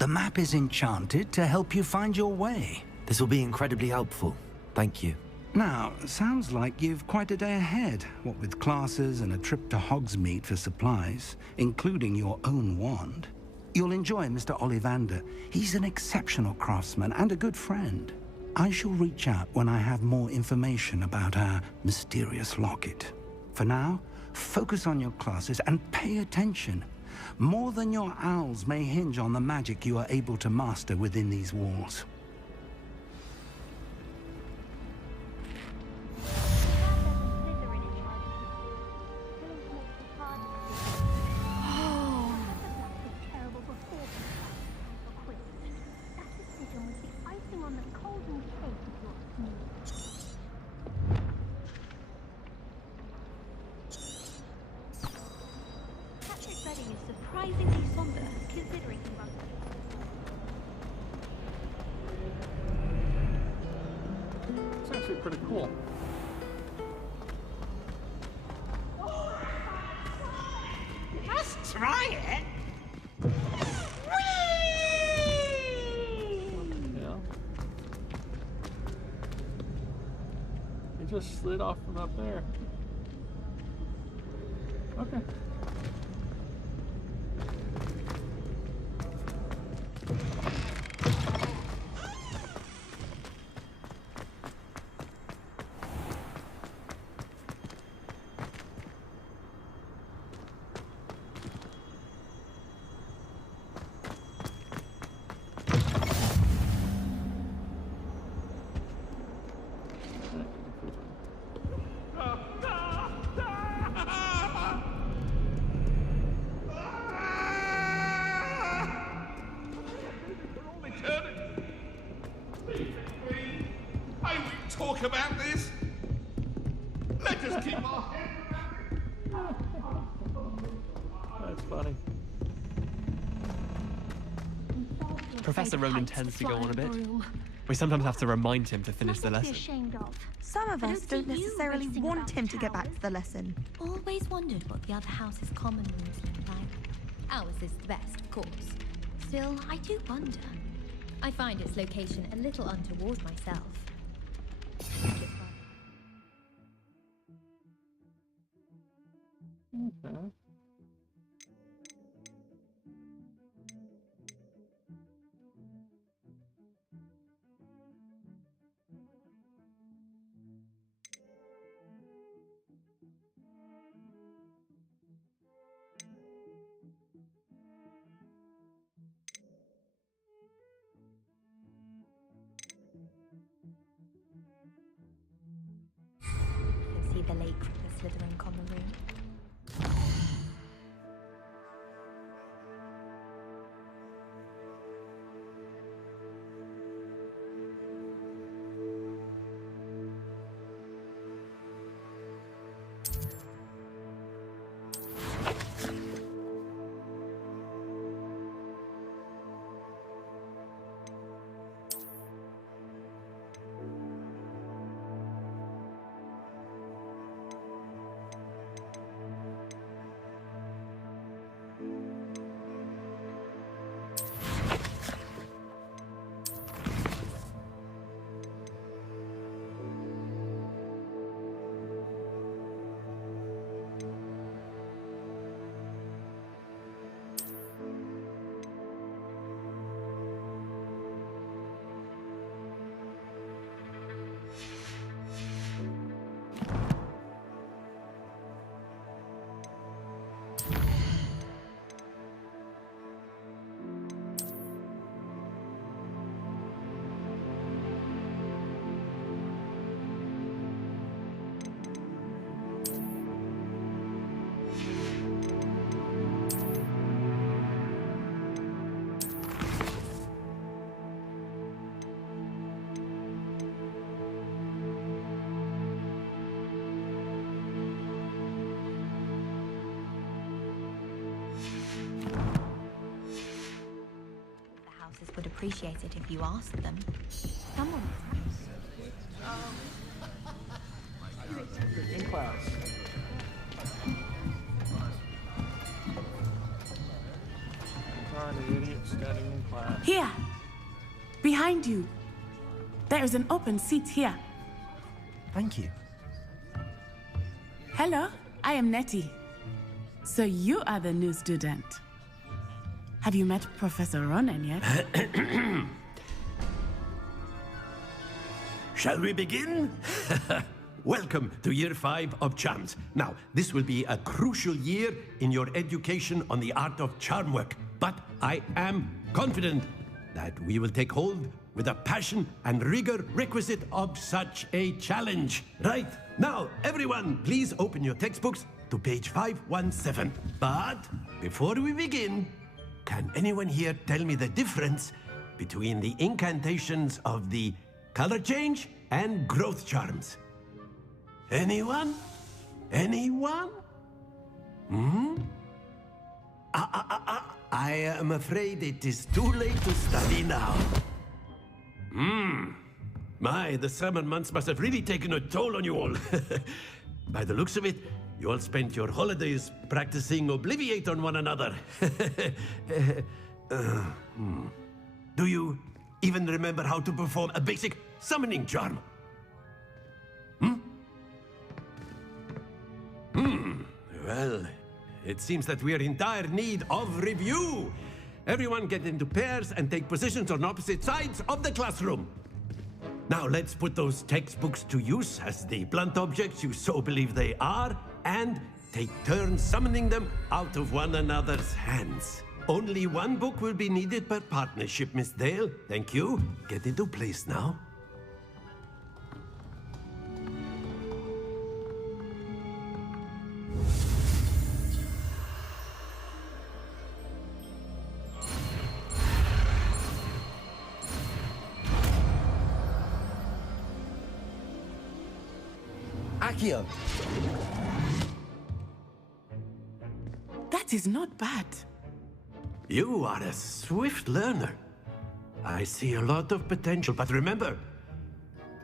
The map is enchanted to help you find your way. This will be incredibly helpful. Thank you. Now, sounds like you've quite a day ahead, what with classes and a trip to Hogsmeade for supplies, including your own wand. You'll enjoy Mr. Ollivander. He's an exceptional craftsman and a good friend. I shall reach out when I have more information about our mysterious locket. For now, focus on your classes and pay attention. More than your owls may hinge on the magic you are able to master within these walls. Surprisingly somber, considering he runs. It's actually pretty cool. Just try it. Yeah. He just slid off from up there. Okay. Talk about this? Let us keep our head. That's funny. Professor Ronan tends to go on a bit. We sometimes have to remind him to finish the lesson. Some of us don't necessarily want him to get back to the lesson. Always wondered what the other house's common rooms look like. Ours is the best, of course. Still, I do wonder. I find its location a little untoward myself. Okay. You can see the lake from the Slytherin common room. Would appreciate it if you asked them. Someone. In class. Darn the idiot. Standing in class. Here! Behind you! There is an open seat here. Thank you. Hello, I am Nettie. So you are the new student. Have you met Professor Ronan yet? Shall we begin? Welcome to Year 5 of Charms. Now, this will be a crucial year in your education on the art of charm work, but I am confident that we will take hold with the passion and rigor requisite of such a challenge. Right, now, everyone, please open your textbooks to page 517. But before we begin, can anyone here tell me the difference between the incantations of the color change and growth charms? Anyone? Anyone? I am afraid it is too late to study now. My, the summer months must have really taken a toll on you all. By the looks of it, you all spent your holidays practicing Obliviate on one another. Do you even remember how to perform a basic summoning charm? Well, it seems that we are in dire need of review. Everyone get into pairs and take positions on opposite sides of the classroom. Now let's put those textbooks to use as the blunt objects you so believe they are, and take turns summoning them out of one another's hands. Only one book will be needed per partnership, Miss Dale. Thank you. Get into place now. Accio! That is not bad. You are a swift learner. I see a lot of potential, but remember,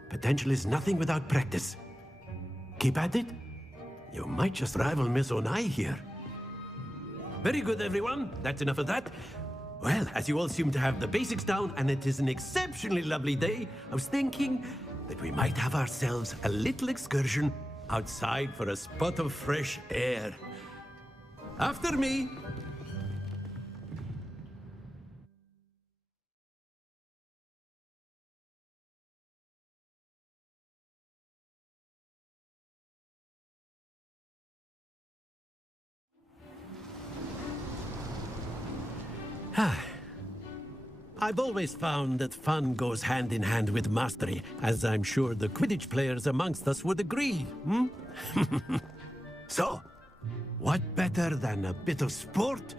potential is nothing without practice. Keep at it. You might just rival Miss Onai here. Very good, everyone. That's enough of that. Well, as you all seem to have the basics down, and it is an exceptionally lovely day, I was thinking that we might have ourselves a little excursion outside for a spot of fresh air. After me. I've always found that fun goes hand in hand with mastery, as I'm sure the Quidditch players amongst us would agree, So, what better than a bit of sport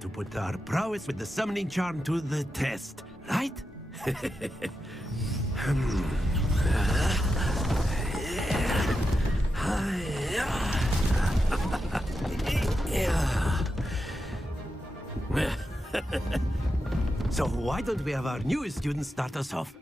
to put our prowess with the summoning charm to the test, right? So why don't we have our newest students start us off?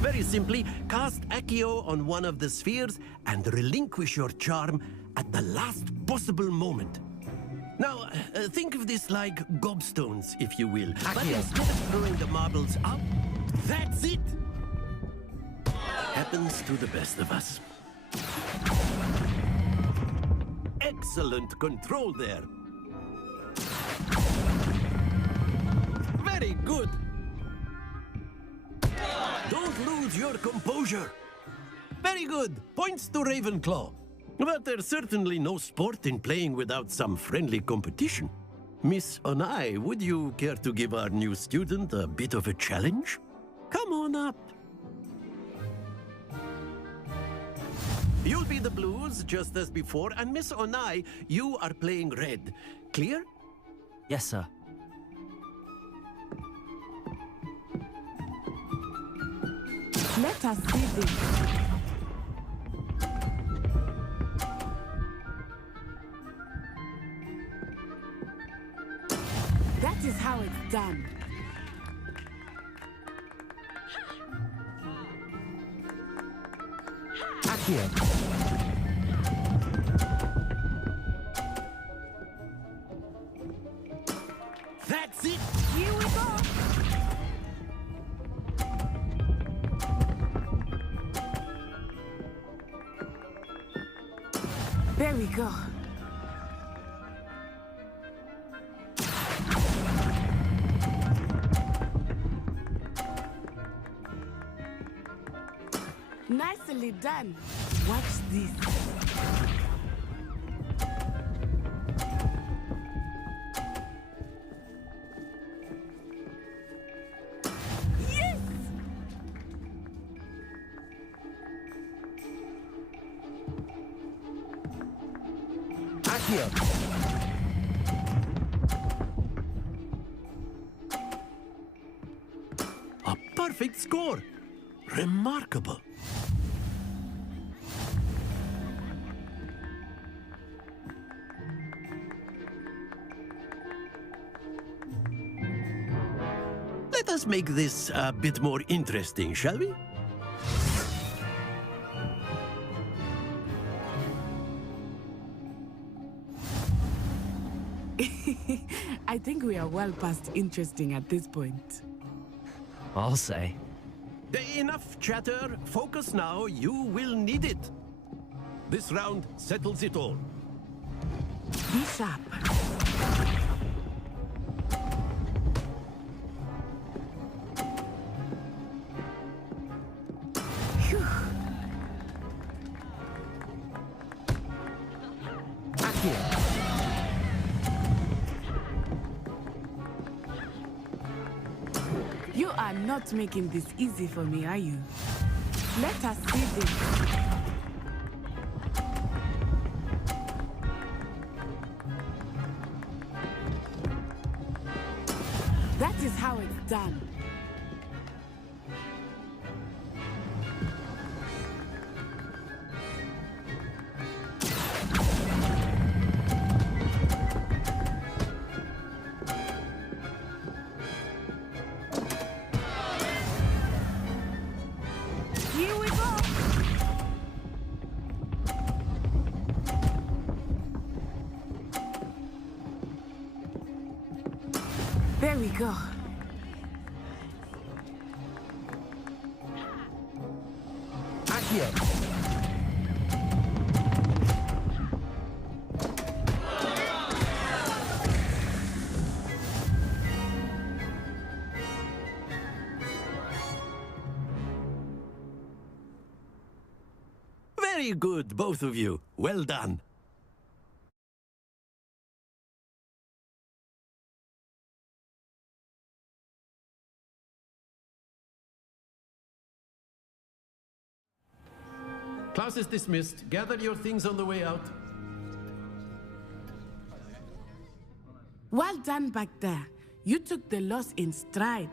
Very simply, cast Accio on one of the spheres and relinquish your charm at the last possible moment. Now, think of this like gobstones, if you will. But instead of throwing the marbles up, that's it! Happens to the best of us. Excellent control there. Very good. Don't lose your composure. Very good. Points to Ravenclaw. But there's certainly no sport in playing without some friendly competition. Miss Onai, would you care to give our new student a bit of a challenge? Come on up. You'll be the blues, just as before, and Miss Onai, you are playing red. Clear? Yes, sir. Let us see this. That is how it's done. Accio. That's it! Here we go! There we go. Nicely done. Watch this. Yes! Accio. A perfect score. Remarkable. Let us make this a bit more interesting, shall we? I think we are well past interesting at this point. I'll say. Enough chatter. Focus now. You will need it. This round settles it all. Be sharp. Phew. Accio. You are not making this easy for me, are you? Let us see this. That is how it's done. Here we go. There we go. Accio. Very good, both of you. Well done. Class is dismissed. Gather your things on the way out. Well done back there. You took the loss in stride.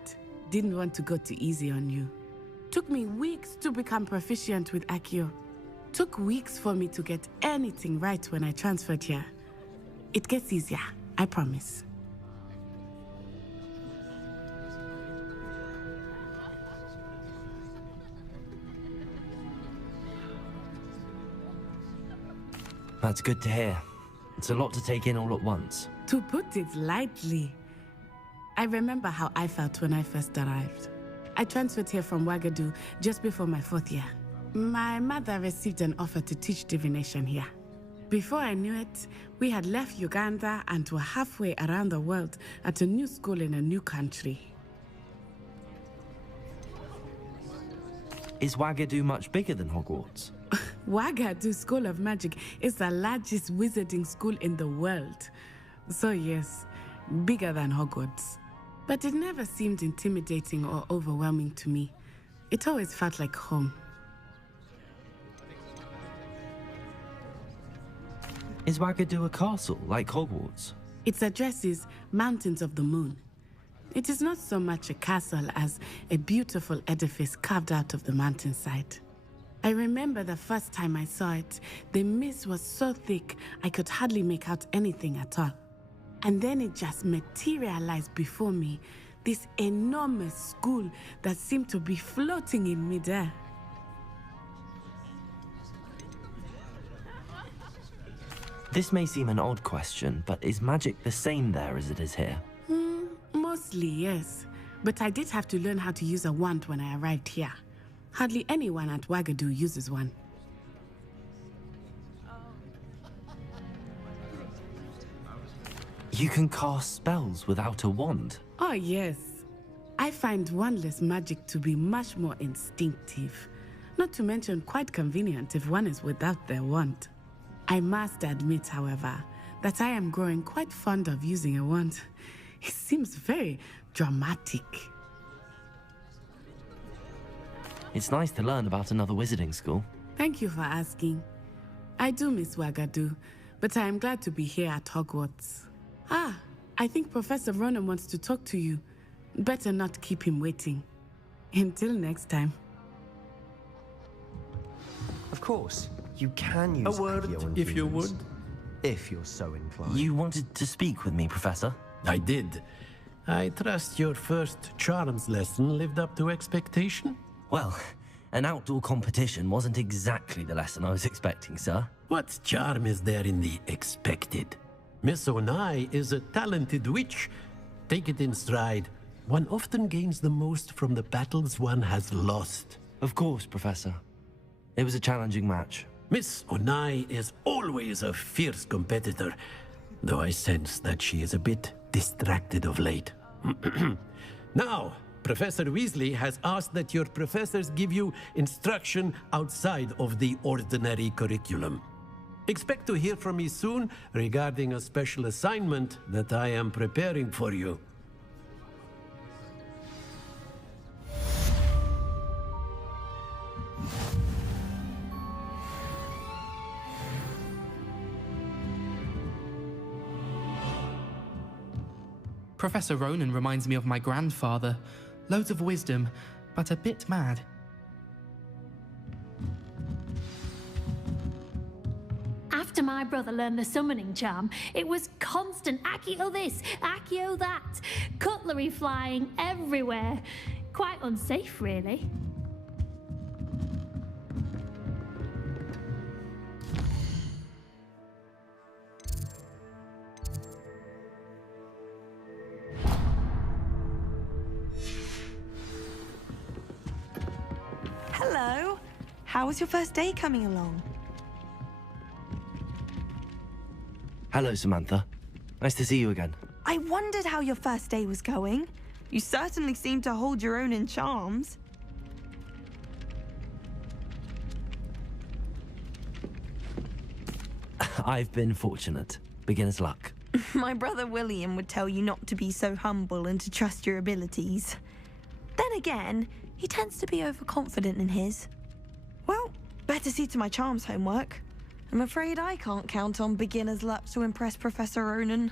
Didn't want to go too easy on you. Took me weeks to become proficient with Accio. Took weeks for me to get anything right when I transferred here. It gets easier, I promise. That's good to hear. It's a lot to take in all at once. To put it lightly, I remember how I felt when I first arrived. I transferred here from Wagadu just before my 4th year. My mother received an offer to teach divination here. Before I knew it, we had left Uganda and were halfway around the world at a new school in a new country. Is Wagadu much bigger than Hogwarts? Wagadu School of Magic is the largest wizarding school in the world. So yes, bigger than Hogwarts. But it never seemed intimidating or overwhelming to me. It always felt like home. Is Wagadu a castle, like Hogwarts? Its address is Mountains of the Moon. It is not so much a castle as a beautiful edifice carved out of the mountainside. I remember the first time I saw it, the mist was so thick I could hardly make out anything at all. And then it just materialized before me, this enormous school that seemed to be floating in midair. This may seem an odd question, but is magic the same there as it is here? Mostly, yes. But I did have to learn how to use a wand when I arrived here. Hardly anyone at Wagadu uses one. You can cast spells without a wand? Oh, yes. I find wandless magic to be much more instinctive. Not to mention quite convenient if one is without their wand. I must admit, however, that I am growing quite fond of using a wand. It seems very dramatic. It's nice to learn about another wizarding school. Thank you for asking. I do miss Wagadu, but I am glad to be here at Hogwarts. Ah, I think Professor Ronan wants to talk to you. Better not keep him waiting. Until next time. Of course, you can use A word, Accio if you infusions, would. if you're so inclined. You wanted to speak with me, Professor? I did. I trust your first charms lesson lived up to expectation? Well, an outdoor competition wasn't exactly the lesson I was expecting, sir. What charm is there in the expected? Miss Onai is a talented witch. Take it in stride. One often gains the most from the battles one has lost. Of course, Professor. It was a challenging match. Miss Onai is always a fierce competitor, though I sense that she is a bit distracted of late. Now, Professor Weasley has asked that your professors give you instruction outside of the ordinary curriculum. Expect to hear from me soon regarding a special assignment that I am preparing for you. Professor Ronan reminds me of my grandfather. Loads of wisdom, but a bit mad. After my brother learned the summoning charm, it was constant Accio this, Accio that, cutlery flying everywhere. Quite unsafe, really. Hello. How was your first day coming along? Hello, Samantha. Nice to see you again. I wondered how your first day was going. You certainly seem to hold your own in charms. I've been fortunate. Beginner's luck. My brother William would tell you not to be so humble and to trust your abilities. Then again, he tends to be overconfident in his. Well, better see to my charms homework. I'm afraid I can't count on beginner's luck to impress Professor Ronan.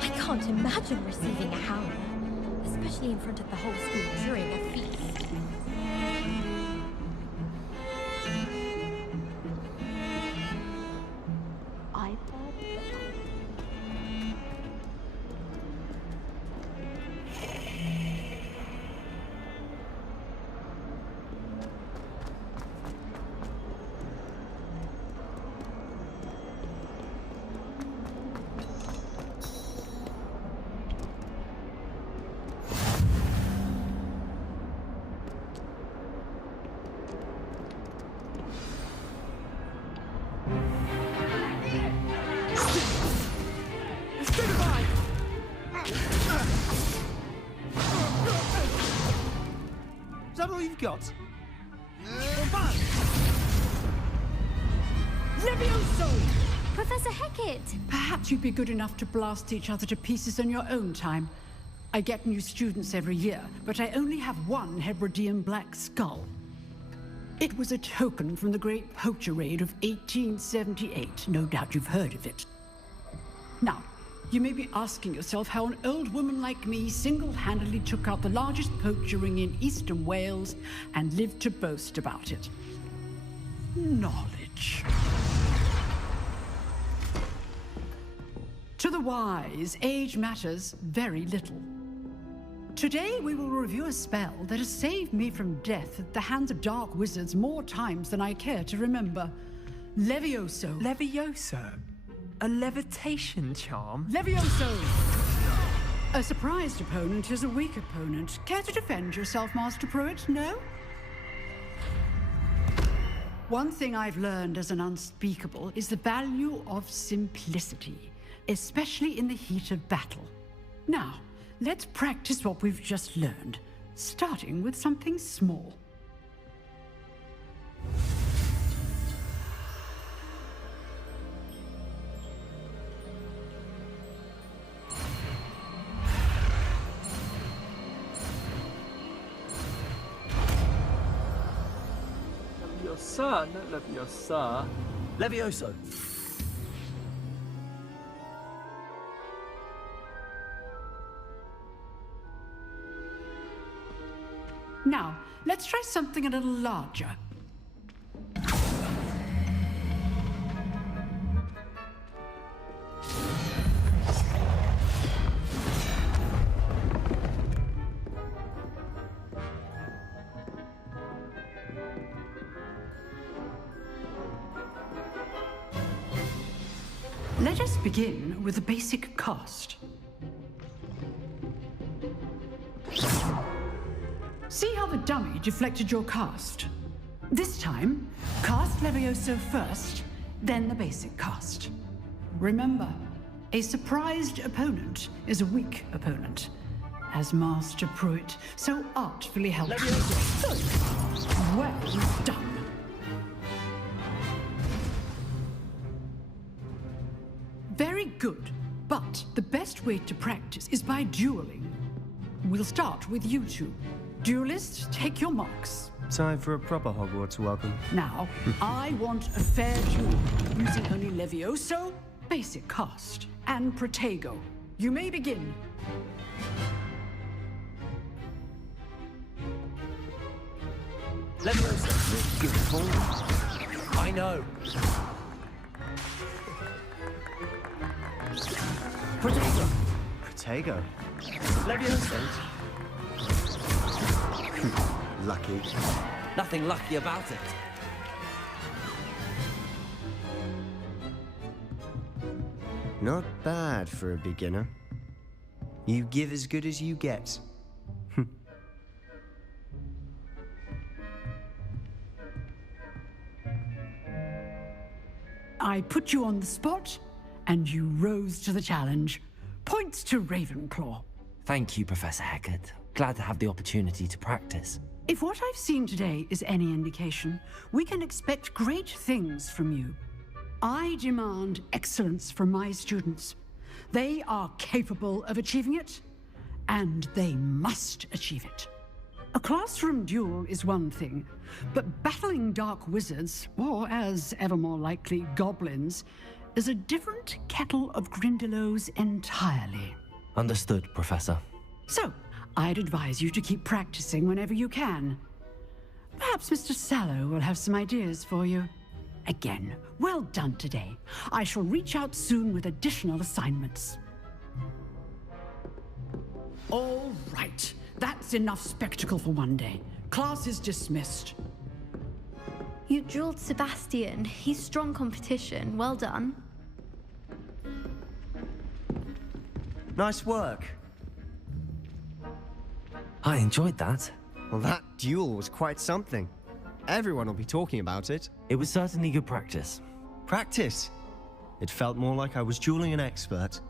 I can't imagine receiving a howler, especially in front of the whole school during a feast. I've heard that all you've got? Levioso! Professor Hecat! Perhaps you'd be good enough to blast each other to pieces in your own time. I get new students every year, but I only have one Hebridean black skull. It was a token from the Great Poacher Raid of 1878. No doubt you've heard of it. Now, you may be asking yourself how an old woman like me single-handedly took out the largest poacher ring in eastern Wales and lived to boast about it. Knowledge. To the wise, age matters very little. Today we will review a spell that has saved me from death at the hands of dark wizards more times than I care to remember. Levioso. Levioso? A levitation charm? Levioso! A surprised opponent is a weak opponent. Care to defend yourself, Master Pruitt? No? One thing I've learned as an unspeakable is the value of simplicity, especially in the heat of battle. Now, let's practice what we've just learned, starting with something small. Leviosa, not Leviosa. Levioso. Now, let's try something a little larger. Let us begin with a basic cast. See how the dummy deflected your cast? This time, cast Levioso first, then the basic cast. Remember, a surprised opponent is a weak opponent, as Master Pruitt so artfully helped you. Well done. Very good, but the best way to practice is by dueling. We'll start with you two. Duelists, take your marks. Time for a proper Hogwarts welcome. Now, I want a fair duel, using only Levioso, basic cast, and Protego. You may begin. Levioso. Good form. I know. Protego. Protego. Levioso. Lucky. Nothing lucky about it. Not bad for a beginner. You give as good as you get. I put you on the spot, and you rose to the challenge. Points to Ravenclaw. Thank you, Professor Hecat. Glad to have the opportunity to practice. If what I've seen today is any indication, we can expect great things from you. I demand excellence from my students. They are capable of achieving it, and they must achieve it. A classroom duel is one thing, but battling dark wizards, or as ever more likely, goblins, is a different kettle of Grindylows entirely. Understood, Professor. So, I'd advise you to keep practicing whenever you can. Perhaps Mr. Sallow will have some ideas for you. Again, well done today. I shall reach out soon with additional assignments. All right. That's enough spectacle for one day. Class is dismissed. You drilled Sebastian. He's strong competition. Well done. Nice work. I enjoyed that. Well, that duel was quite something. Everyone will be talking about it. It was certainly good practice. Practice? It felt more like I was dueling an expert.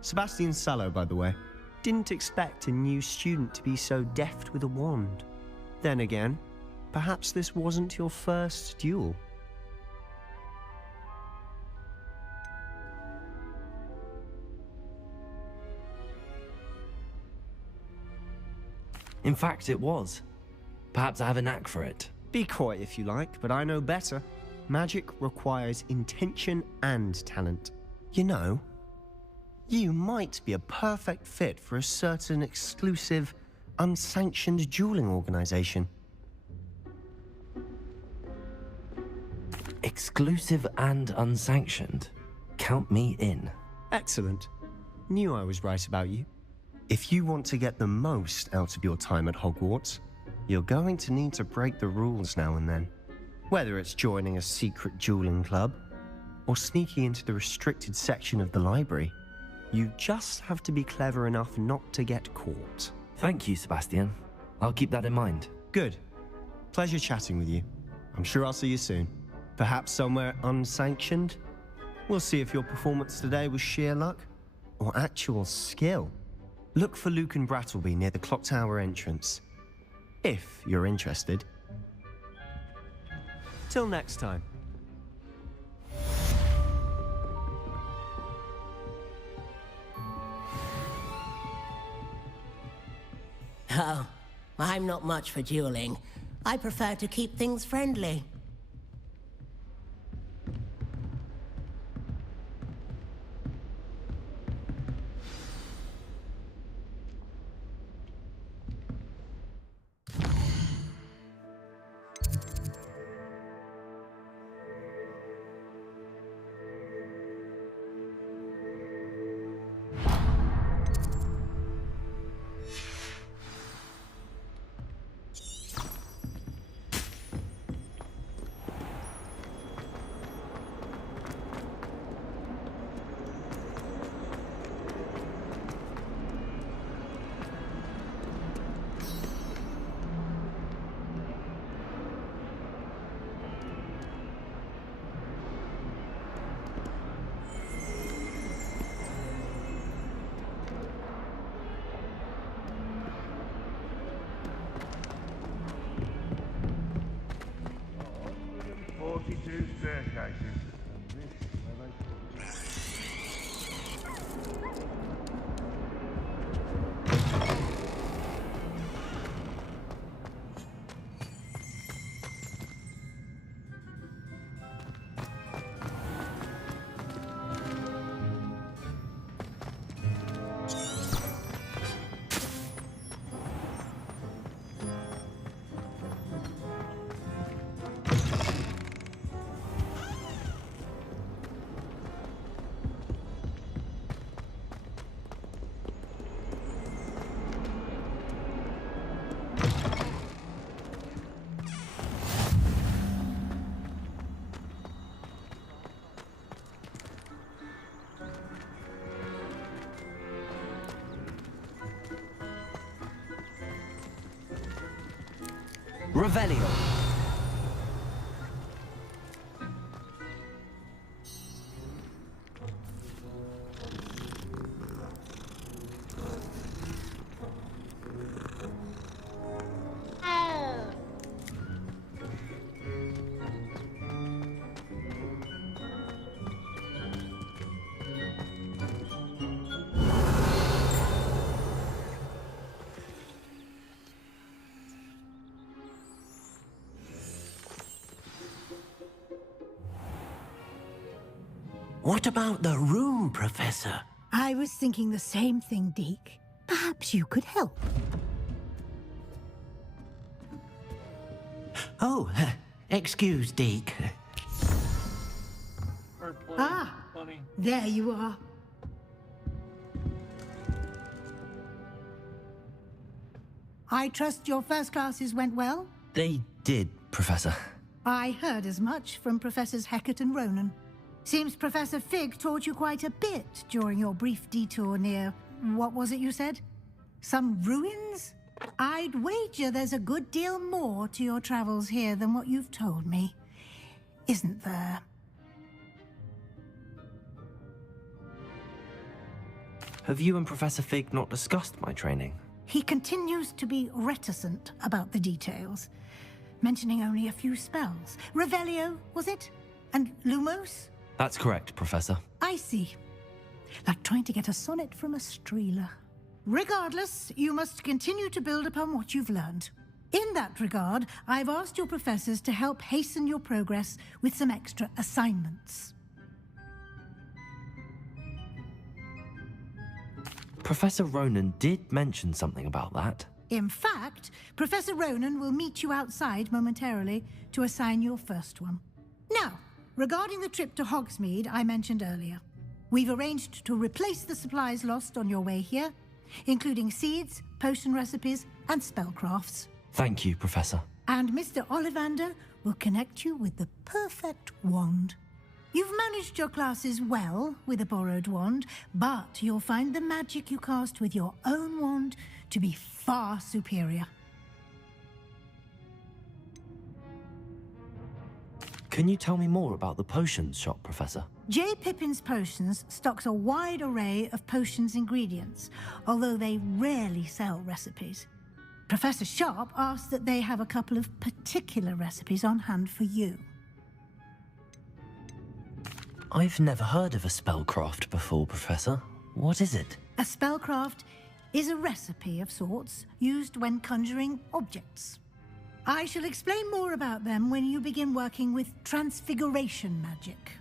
Sebastian Sallow, by the way. Didn't expect a new student to be so deft with a wand. Then again, perhaps this wasn't your first duel. In fact, it was. Perhaps I have a knack for it. Be quiet if you like, but I know better. Magic requires intention and talent. You know, you might be a perfect fit for a certain exclusive, unsanctioned dueling organization. Exclusive and unsanctioned. Count me in. Excellent. Knew I was right about you. If you want to get the most out of your time at Hogwarts, you're going to need to break the rules now and then. Whether it's joining a secret dueling club, or sneaking into the restricted section of the library, you just have to be clever enough not to get caught. Thank you, Sebastian. I'll keep that in mind. Good. Pleasure chatting with you. I'm sure I'll see you soon. Perhaps somewhere unsanctioned? We'll see if your performance today was sheer luck, or actual skill. Look for Luke and Brattleby near the clock tower entrance, if you're interested. Till next time. Oh, I'm not much for dueling. I prefer to keep things friendly. Revelio. What about the room, Professor? I was thinking the same thing, Deke. Perhaps you could help. Oh, excuse, Deke. Ah, there you are. I trust your first classes went well? They did, Professor. I heard as much from Professors Hecat and Ronan. Seems Professor Fig taught you quite a bit during your brief detour near... what was it you said? Some ruins? I'd wager there's a good deal more to your travels here than what you've told me. Isn't there? Have you and Professor Fig not discussed my training? He continues to be reticent about the details, mentioning only a few spells. Revelio, was it? And Lumos? That's correct, Professor. I see. Like trying to get a sonnet from a streeler. Regardless, you must continue to build upon what you've learned. In that regard, I've asked your professors to help hasten your progress with some extra assignments. Professor Ronan did mention something about that. In fact, Professor Ronan will meet you outside momentarily to assign your first one. Now, regarding the trip to Hogsmeade I mentioned earlier, we've arranged to replace the supplies lost on your way here, including seeds, potion recipes, and spellcrafts. Thank you, Professor. And Mr. Ollivander will connect you with the perfect wand. You've managed your classes well with a borrowed wand, but you'll find the magic you cast with your own wand to be far superior. Can you tell me more about the potions shop, Professor? J. Pippin's Potions stocks a wide array of potions ingredients, although they rarely sell recipes. Professor Sharp asked that they have a couple of particular recipes on hand for you. I've never heard of a spellcraft before, Professor. What is it? A spellcraft is a recipe of sorts used when conjuring objects. I shall explain more about them when you begin working with transfiguration magic.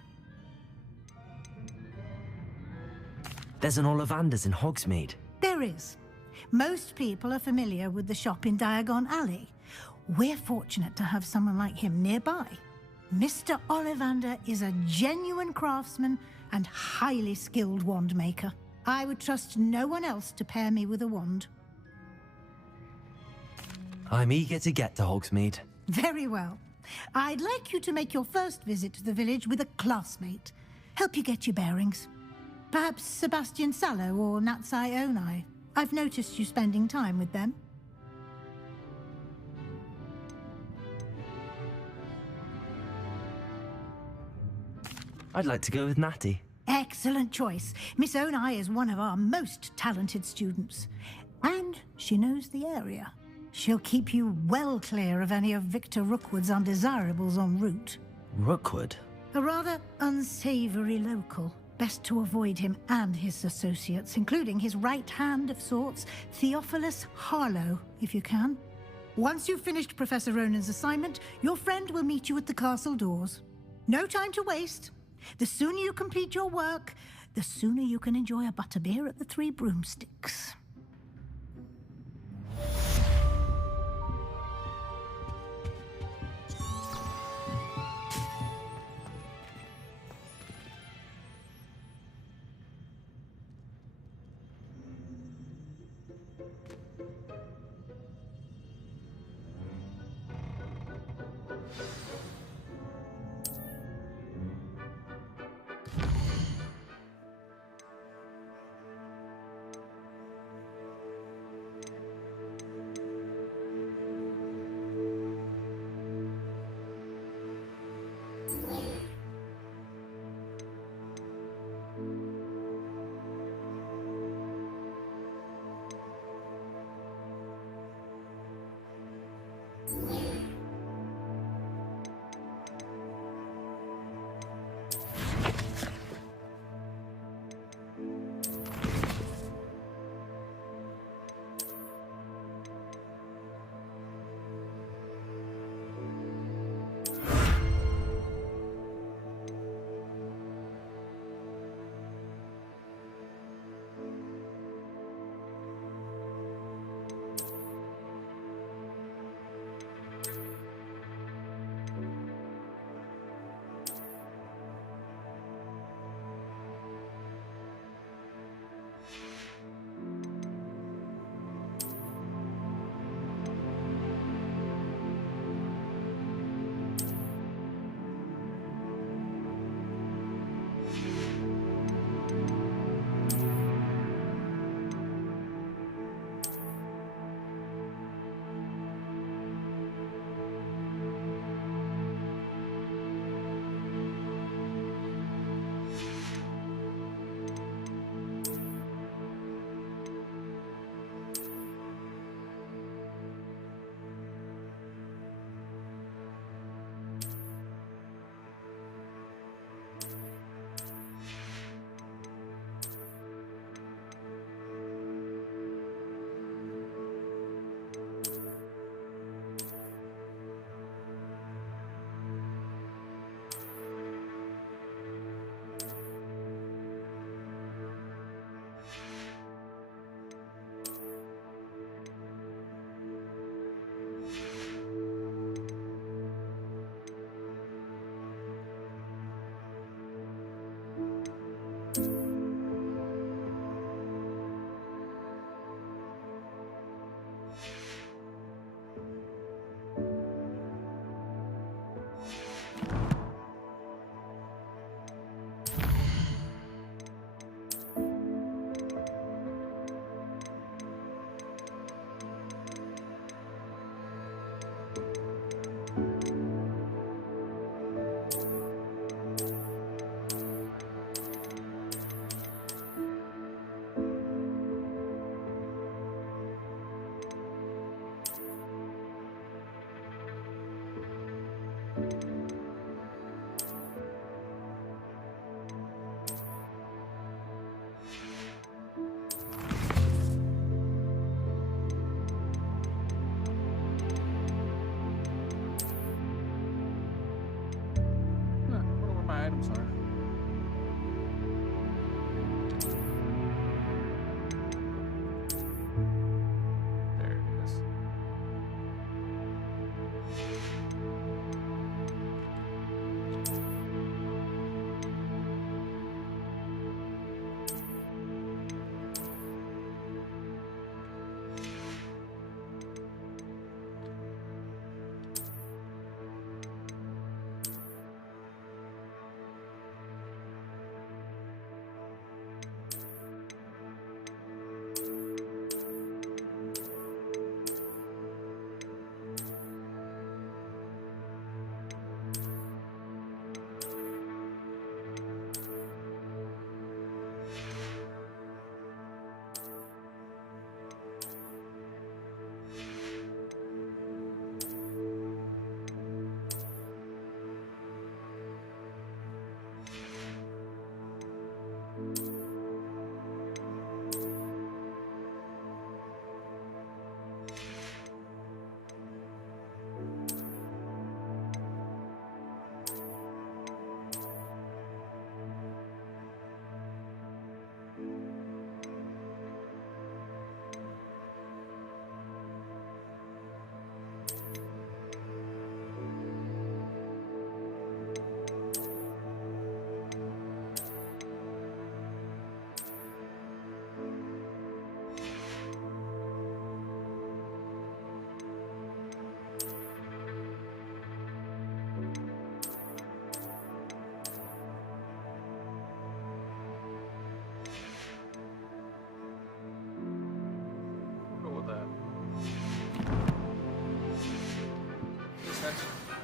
There's an Ollivander's in Hogsmeade. There is. Most people are familiar with the shop in Diagon Alley. We're fortunate to have someone like him nearby. Mr. Ollivander is a genuine craftsman and highly skilled wand maker. I would trust no one else to pair me with a wand. I'm eager to get to Hogsmeade. Very well. I'd like you to make your first visit to the village with a classmate. Help you get your bearings. Perhaps Sebastian Sallow or Natsai Onai. I've noticed you spending time with them. I'd like to go with Natty. Excellent choice. Miss Onai is one of our most talented students. And she knows the area. She'll keep you well clear of any of Victor Rookwood's undesirables en route. Rookwood? A rather unsavory local. Best to avoid him and his associates, including his right hand of sorts, Theophilus Harlow, if you can. Once you've finished Professor Ronan's assignment, your friend will meet you at the castle doors. No time to waste. The sooner you complete your work, the sooner you can enjoy a butterbeer at the Three Broomsticks.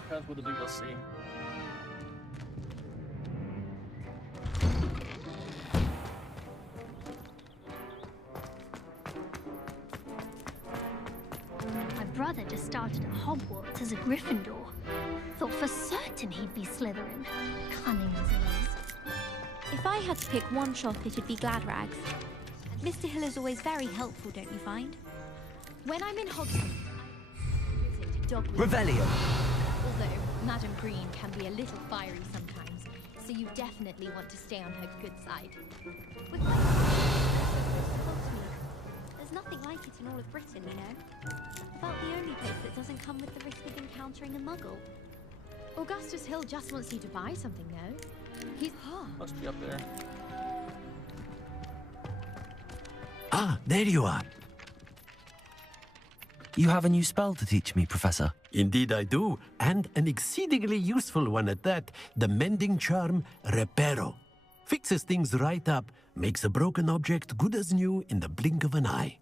comes with the DLC. My brother just started at Hogwarts as a Gryffindor. Thought for certain he'd be Slytherin. Cunning as he is. If I had to pick one shop, it'd be Gladrags. Mr. Hill is always very helpful, don't you find? When I'm in Hogsmeade, I visit Dogwood. Revelio. Although Madame Green can be a little fiery sometimes, so you definitely want to stay on her good side. With my Hogsmeade, there's nothing like it in all of Britain, you know? About the only place that doesn't come with the risk of encountering a muggle. Augustus Hill just wants you to buy something, though. He's... Must be up there. Ah, there you are. You have a new spell to teach me, Professor. Indeed I do, and an exceedingly useful one at that. The mending charm, Reparo. Fixes things right up, makes a broken object good as new in the blink of an eye.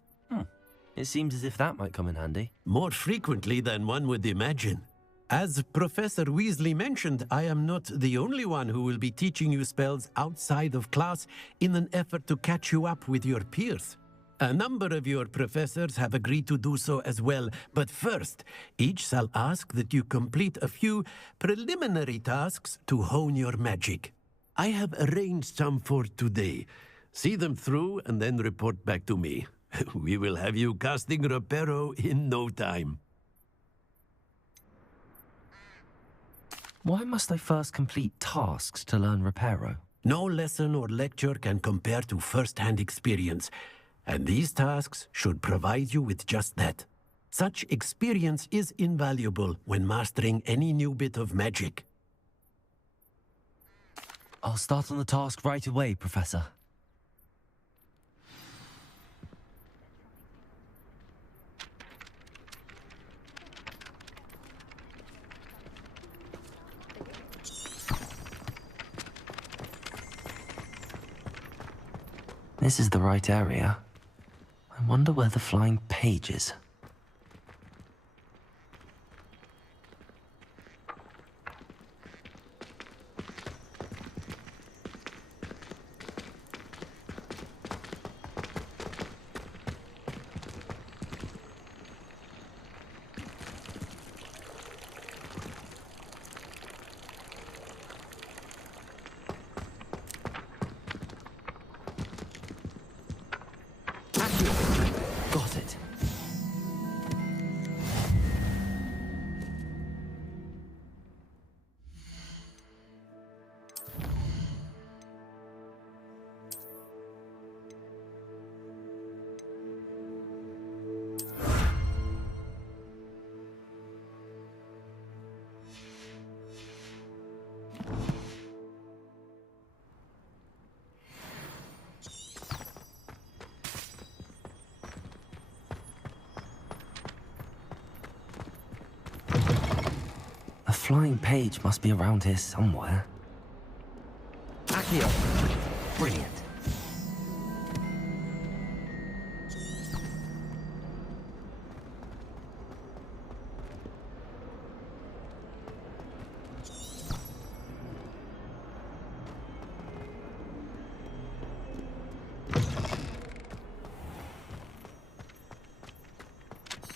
It seems as if that might come in handy. More frequently than one would imagine. As Professor Weasley mentioned, I am not the only one who will be teaching you spells outside of class in an effort to catch you up with your peers. A number of your professors have agreed to do so as well, but first, each shall ask that you complete a few preliminary tasks to hone your magic. I have arranged some for today. See them through and then report back to me. We will have you casting Reparo in no time. Why must I first complete tasks to learn Reparo? No lesson or lecture can compare to first-hand experience, and these tasks should provide you with just that. Such experience is invaluable when mastering any new bit of magic. I'll start on the task right away, Professor. This is the right area. I wonder where the flying page is. Got it. The flying page must be around here somewhere. Accio! Brilliant.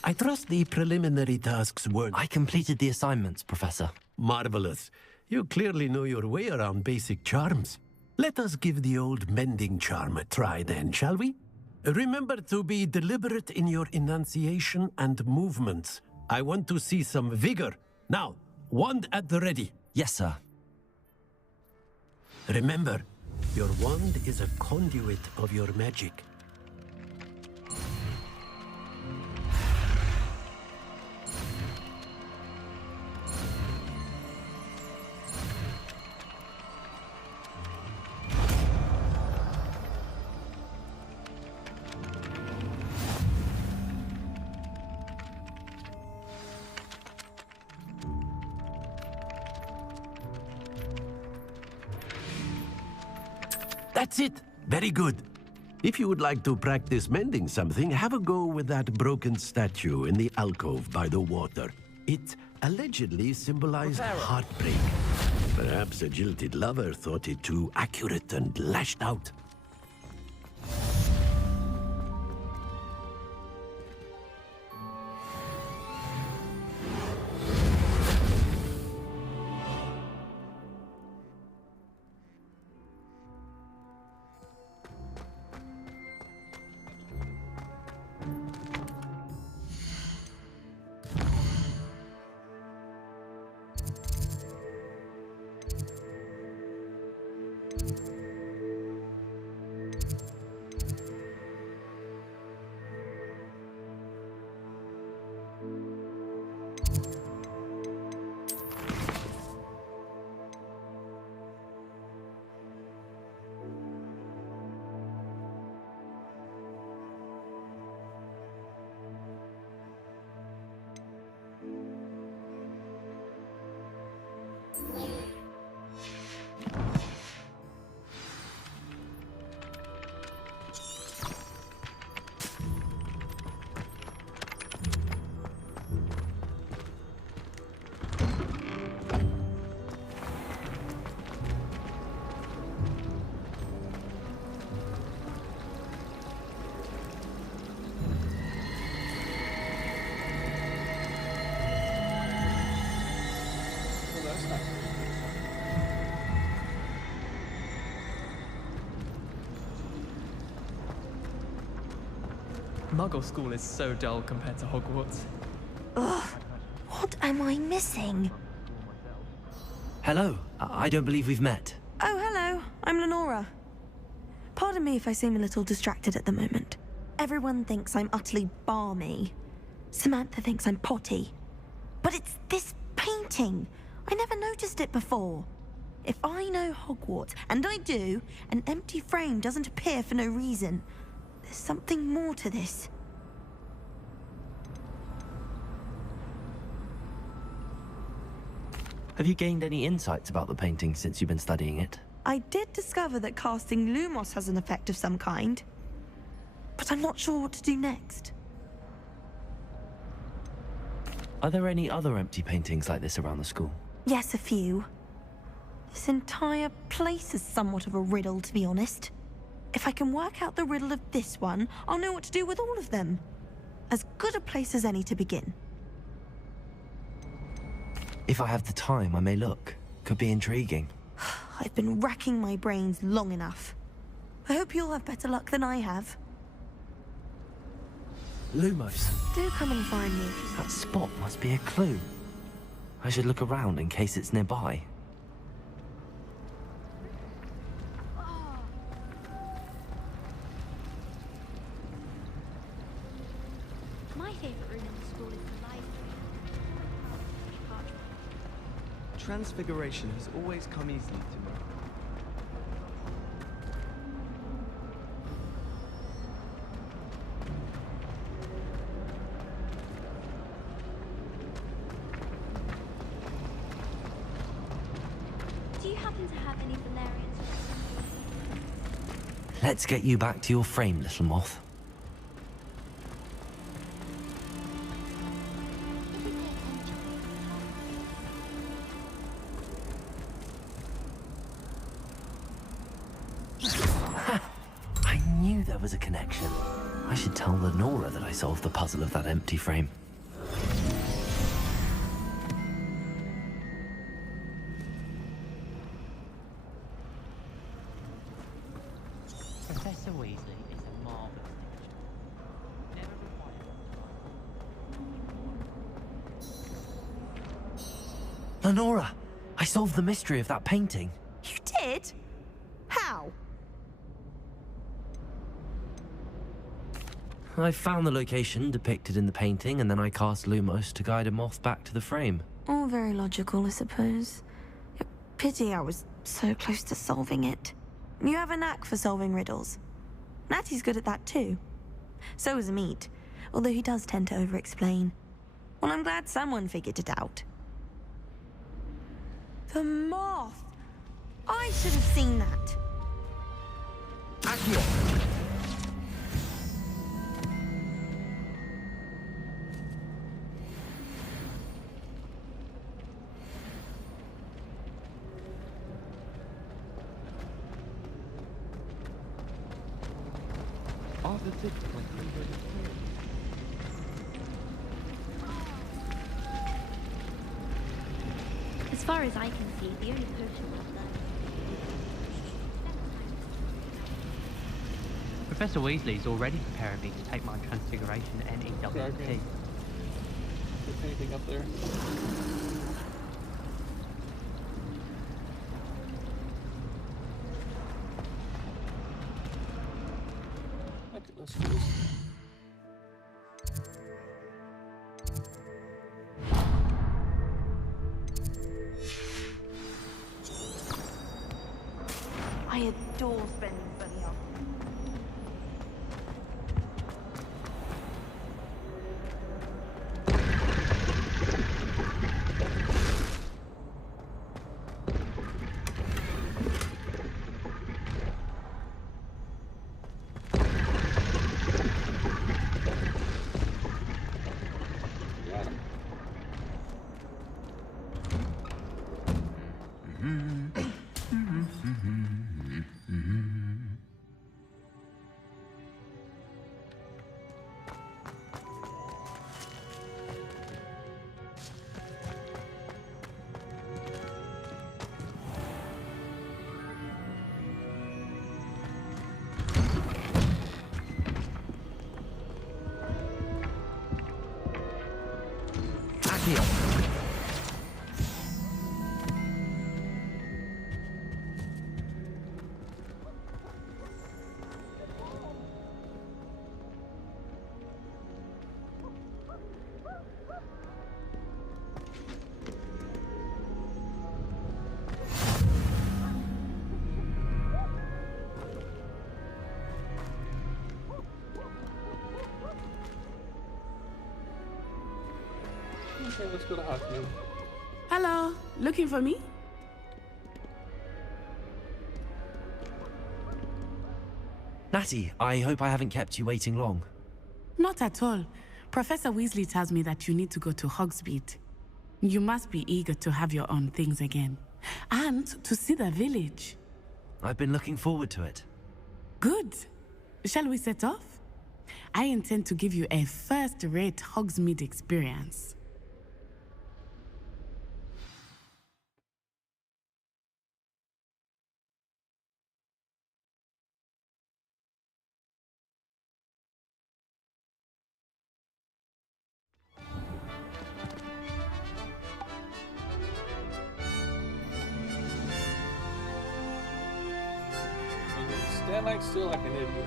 I trust the preliminary tasks were... I completed the assignments, Professor. Marvelous. You clearly know your way around basic charms. Let us give the old mending charm a try then, shall we? Remember to be deliberate in your enunciation and movements. I want to see some vigor. Now, wand at the ready. Yes, sir. Remember, your wand is a conduit of your magic. That's it. Very good. If you would like to practice mending something, have a go with that broken statue in the alcove by the water. It allegedly symbolize heartbreak. Perhaps a jilted lover thought it too accurate and lashed out. Muggle school is so dull compared to Hogwarts. Ugh, what am I missing? Hello, I don't believe we've met. Oh, hello, I'm Lenora. Pardon me if I seem a little distracted at the moment. Everyone thinks I'm utterly balmy. Samantha thinks I'm potty. But it's this painting. I never noticed it before. If I know Hogwarts, and I do, an empty frame doesn't appear for no reason. There's something more to this. Have you gained any insights about the painting since you've been studying it? I did discover that casting Lumos has an effect of some kind, but I'm not sure what to do next. Are there any other empty paintings like this around the school? Yes, a few. This entire place is somewhat of a riddle, to be honest. If I can work out the riddle of this one, I'll know what to do with all of them. As good a place as any to begin. If I have the time, I may look. Could be intriguing. I've been racking my brains long enough. I hope you'll have better luck than I have. Lumos. Do come and find me. That spot must be a clue. I should look around in case it's nearby. My favourite room in the school is the library. Transfiguration has always come easily to me. Do you happen to have any Valerians? Let's get you back to your frame, little moth. I knew there was a connection. I should tell Lenora that I solved the puzzle of that empty frame. Professor Weasley is a marvelous teacher. Never required. Lenora! I solved the mystery of that painting. You did? How? I found the location depicted in the painting, and then I cast Lumos to guide a moth back to the frame. All very logical, I suppose. Pity I was so close to solving it. You have a knack for solving riddles. Natty's good at that too. So is Meat, although he does tend to over-explain. Well, I'm glad someone figured it out. The moth! I should have seen that. Accio! As far as I can see, the only potion left there. Professor Weasley's already preparing me to take my transfiguration NEWT. If anything up there. Okay, let's do this. I adore spending money on. Okay, let's go to Hogsmeade. Hello, looking for me? Natty, I hope I haven't kept you waiting long. Not at all. Professor Weasley tells me that you need to go to Hogsmeade. You must be eager to have your own things again. And to see the village. I've been looking forward to it. Good. Shall we set off? I intend to give you a first-rate Hogsmeade experience. Stand like still like an idiot.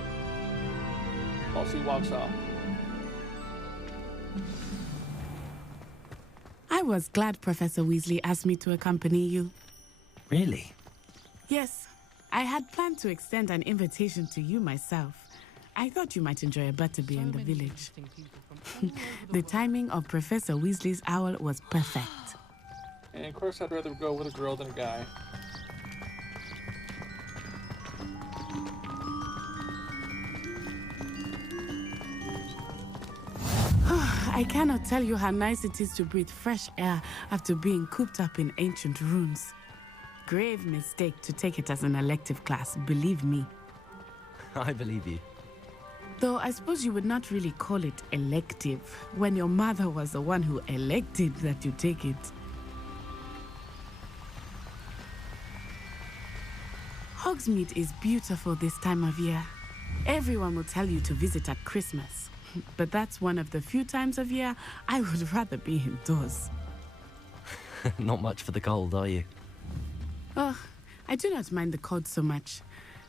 Also, he walks off. I was glad Professor Weasley asked me to accompany you. Really? Yes, I had planned to extend an invitation to you myself. I thought you might enjoy a butterbeer in the village. The timing of Professor Weasley's owl was perfect. And of course, I'd rather go with a girl than a guy. I cannot tell you how nice it is to breathe fresh air after being cooped up in ancient rooms. Grave mistake to take it as an elective class, believe me. I believe you. Though I suppose you would not really call it elective when your mother was the one who elected that you take it. Hogsmeade is beautiful this time of year. Everyone will tell you to visit at Christmas. But that's one of the few times of year I would rather be indoors. Not much for the cold, are you? Oh, I do not mind the cold so much,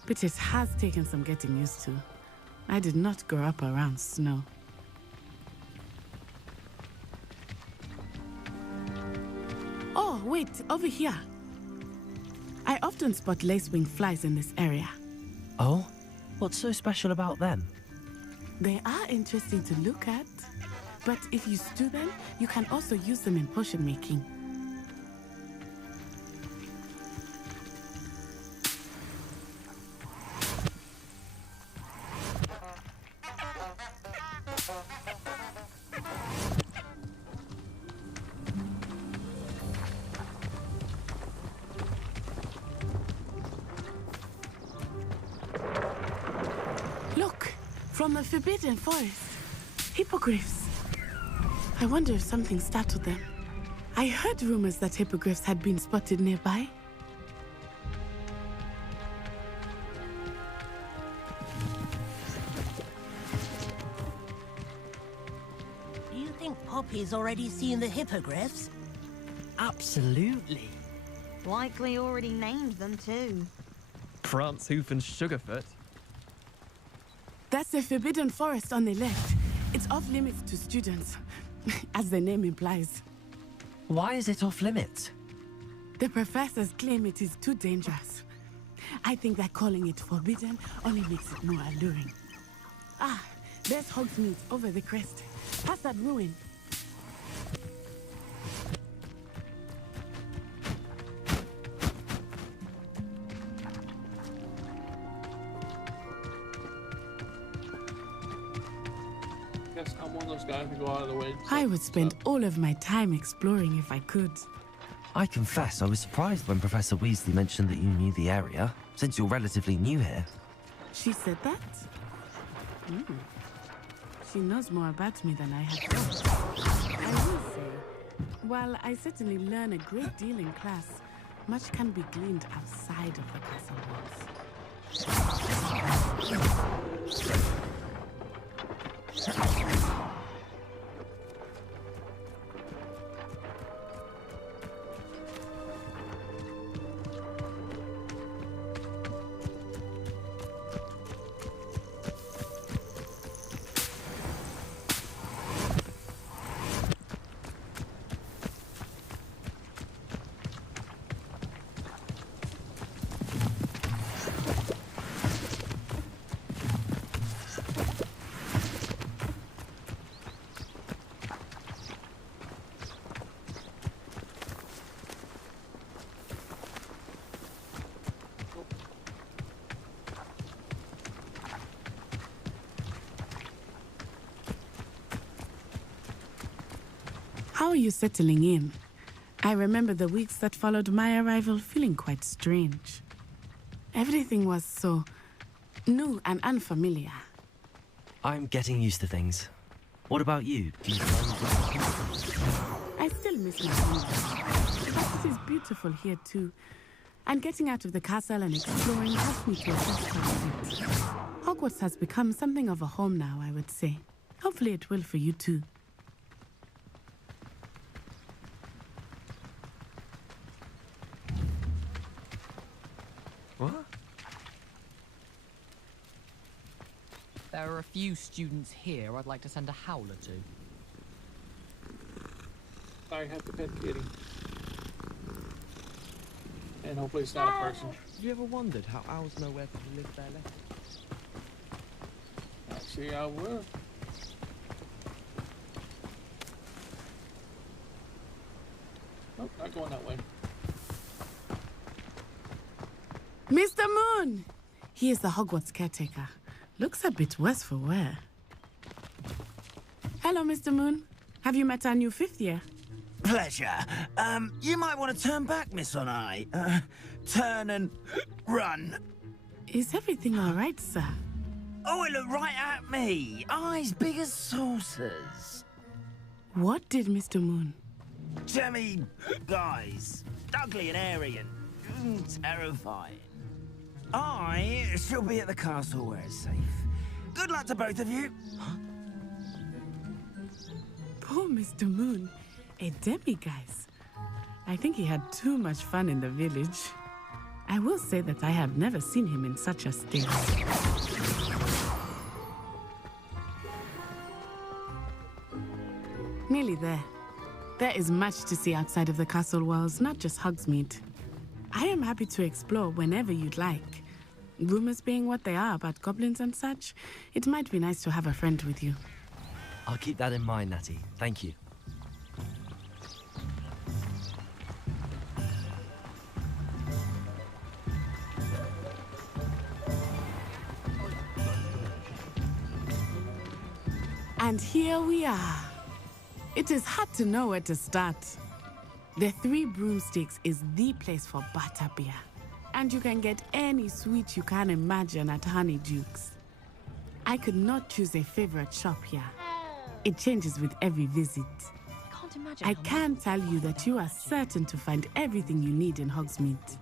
but it has taken some getting used to. I did not grow up around snow. Oh, wait, over here. I often spot lacewing flies in this area. Oh? What's so special about them? They are interesting to look at, but if you stew them, you can also use them in potion making. From the Forbidden Forest. Hippogriffs. I wonder if something startled them. I heard rumors that hippogriffs had been spotted nearby. Do you think Poppy's already seen the hippogriffs? Absolutely. Likely already named them too. Prance, Hoof, and Sugarfoot. That's the Forbidden Forest on the left. It's off limits to students, as the name implies. Why is it off limits? The professors claim it is too dangerous. I think that calling it forbidden only makes it more alluring. Ah, there's Hogsmeade over the crest. Past that ruin. Guess I'm one of those guys who go out of the way. I would spend all of my time exploring if I could. I confess I was surprised when Professor Weasley mentioned that you knew the area, since you're relatively new here. She said that? She knows more about me than I had thought. I will say, while I certainly learn a great deal in class, much can be gleaned outside of the castle walls. How are you settling in? I remember the weeks that followed my arrival feeling quite strange. Everything was so new and unfamiliar. I'm getting used to things. What about you? I still miss my home. But it is beautiful here too. And getting out of the castle and exploring helps me to adjust quite a bit. Hogwarts has become something of a home now, I would say. Hopefully it will for you too. What? There are a few students here I'd like to send a howler to. I have to pet Kitty. And hopefully it's not a person. Have you ever wondered how owls know where to deliver their letters? Actually, I will. Nope, not going that way. Mr. Moon! He is the Hogwarts caretaker. Looks a bit worse for wear. Hello, Mr. Moon. Have you met our new fifth year? Pleasure. You might want to turn back, Miss Onai. Turn and run. Is everything all right, sir? Oh, it looked right at me. Eyes big as saucers. What did Mr. Moon? Jemmy guys. Ugly and airy and terrifying. I shall be at the castle where it's safe. Good luck to both of you. Poor Mr. Moon. A demiguise. I think he had too much fun in the village. I will say that I have never seen him in such a state. Nearly there. There is much to see outside of the castle walls, not just Hogsmeade. I am happy to explore whenever you'd like. Rumors being what they are about goblins and such, it might be nice to have a friend with you. I'll keep that in mind, Natty. Thank you. And here we are. It is hard to know where to start. The Three Broomsticks is the place for butterbeer. And you can get any sweet you can imagine at Honeyduke's. I could not choose a favorite shop here. It changes with every visit. Can't imagine. I can tell you that you are certain to find everything you need in Hogsmeade.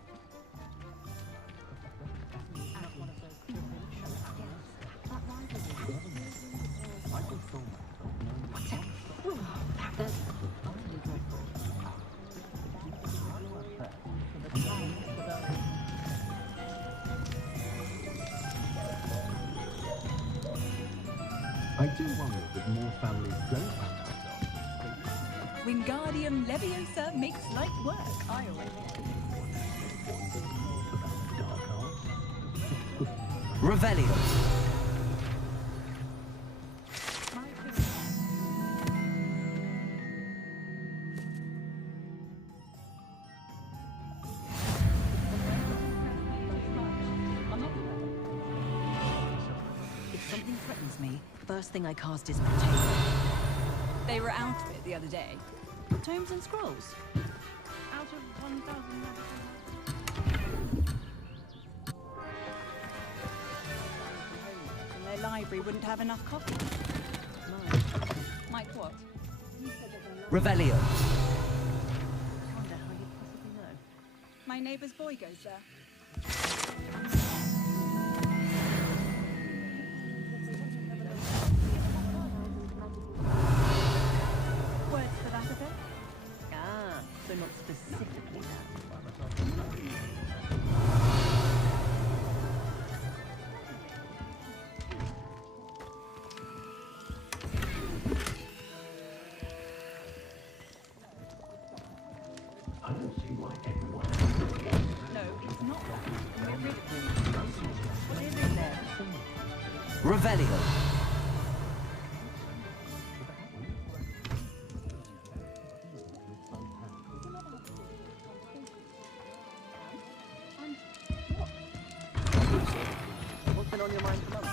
I do wonder if more families don't have Wingardium Leviosa makes light work. I always Revelio. If something threatens me, first thing I cast is Potato. They were out of it the other day. Tomes and scrolls. Out of 1,000 and their library wouldn't have enough copies. Mike, what? Revelio. Wonder how you possibly know. My neighbour's boy goes there. Words for that of it? Ah, so not specifically that. I don't see why everyone. No, it's not that. We're rid of it. What is it there? Revelio. What's been on your mind for months?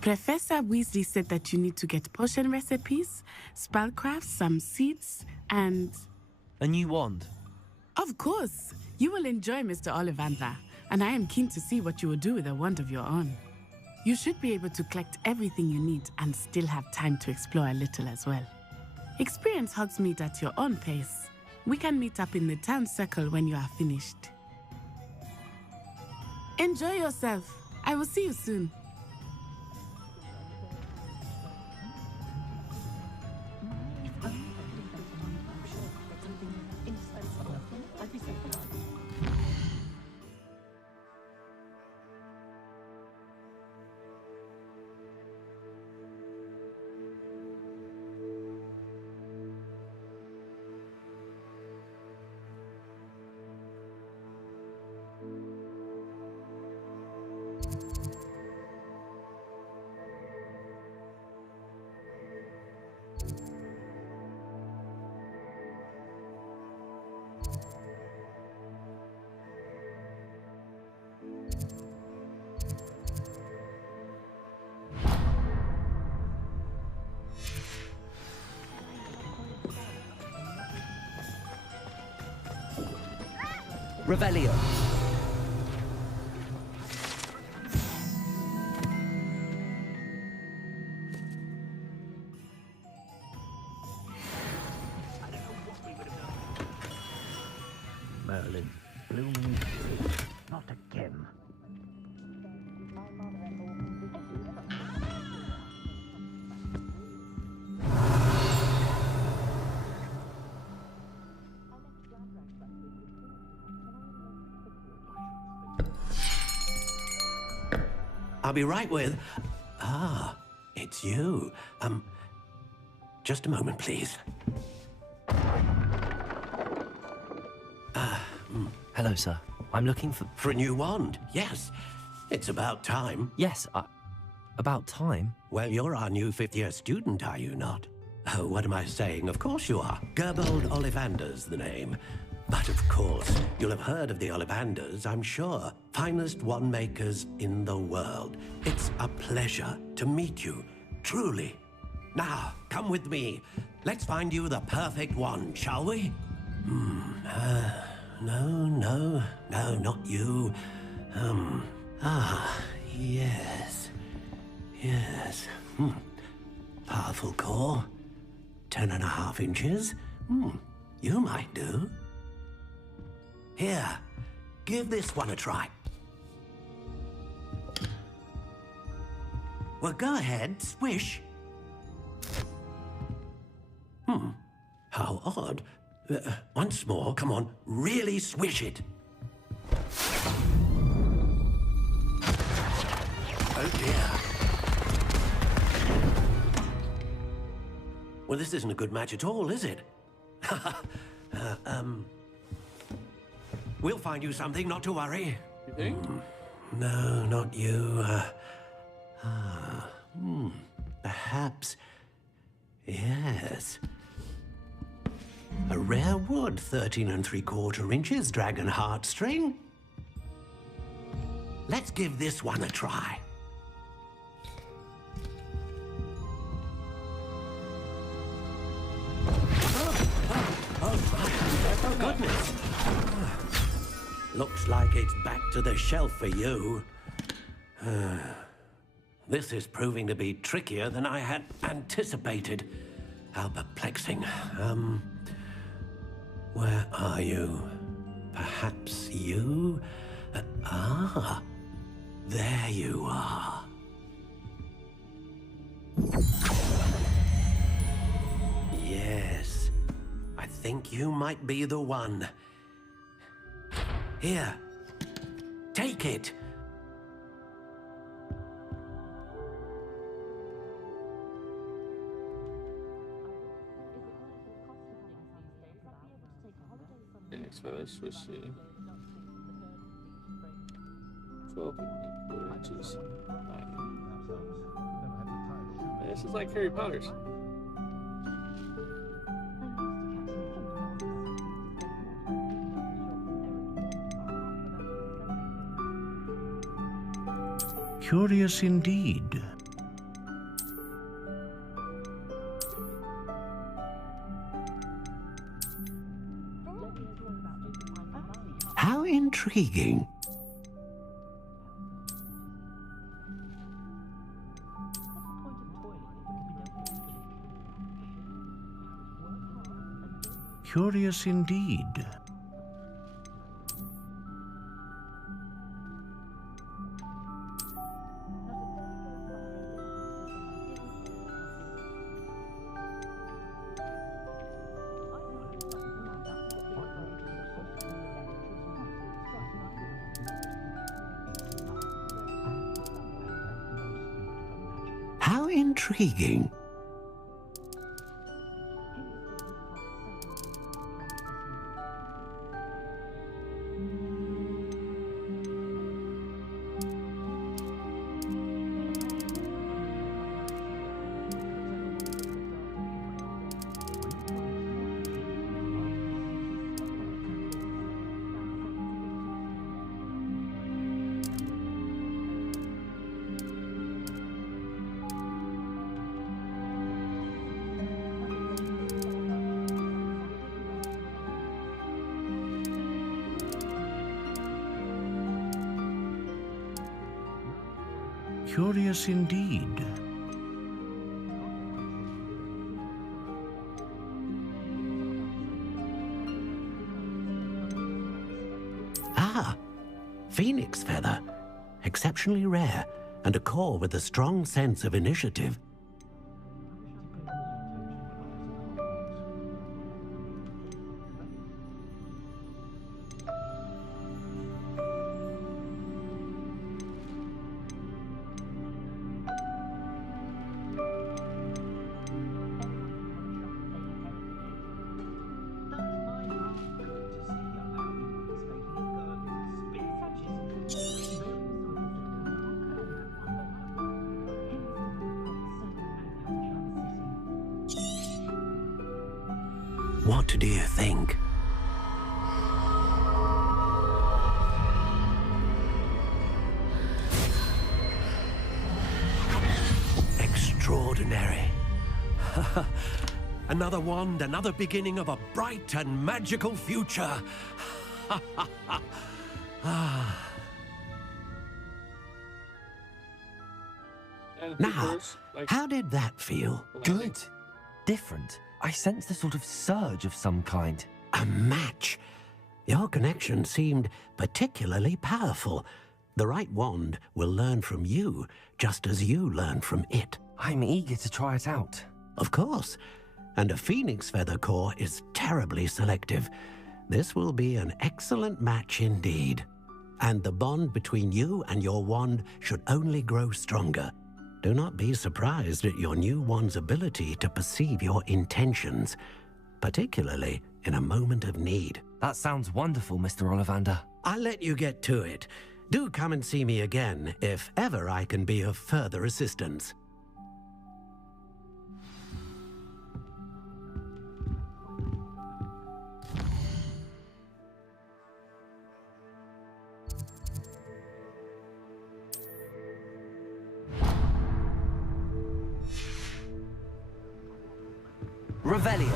Professor Weasley said that you need to get potion recipes, spellcraft, some seeds, and... A new wand. Of course! You will enjoy Mr. Ollivander, and I am keen to see what you will do with a wand of your own. You should be able to collect everything you need and still have time to explore a little as well. Experience Hogsmeade at your own pace. We can meet up in the town circle when you are finished. Enjoy yourself. I will see you soon. Revelio. Merlin, blooming not again. I'll be right with... Ah, it's you. Just a moment, please. Hello, sir. I'm looking for... For a new wand, yes. It's about time. Yes, about time? Well, you're our new fifth-year student, are you not? Oh, what am I saying? Of course you are. Gerbold Ollivander's the name. But of course, you'll have heard of the Ollivanders, I'm sure. Finest wand makers in the world. It's a pleasure to meet you, truly. Now, come with me. Let's find you the perfect one, shall we? No, not you. Yes. Powerful core. 10.5 inches. You might do. Here, give this one a try. Well, go ahead, swish. How odd. Once more, come on, really swish it. Oh dear. Well, this isn't a good match at all, is it? We'll find you something, not to worry. You think? No, not you. Perhaps. Yes. A rare wood, 13 3/4 inches, dragon heartstring. Let's give this one a try. Oh, goodness. Looks like it's back to the shelf for you. This is proving to be trickier than I had anticipated. How perplexing. Where are you? Perhaps you? There you are. Yes, I think you might be the one. Here, take it. Phoenix feather, Swiss C. 12 inches. 9. This is like Harry Potter's. Curious indeed. How intriguing. Curious indeed. How intriguing. Curious indeed. Phoenix feather. Exceptionally rare, and a core with a strong sense of initiative. What do you think? Extraordinary. Another wand, another beginning of a bright and magical future. Now, how did that feel? Good. Different. I sensed a sort of surge of some kind. A match? Your connection seemed particularly powerful. The right wand will learn from you, just as you learn from it. I'm eager to try it out. Of course. And a phoenix feather core is terribly selective. This will be an excellent match indeed. And the bond between you and your wand should only grow stronger. Do not be surprised at your new wand's ability to perceive your intentions, particularly in a moment of need. That sounds wonderful, Mr. Ollivander. I'll let you get to it. Do come and see me again if ever I can be of further assistance. Revelio.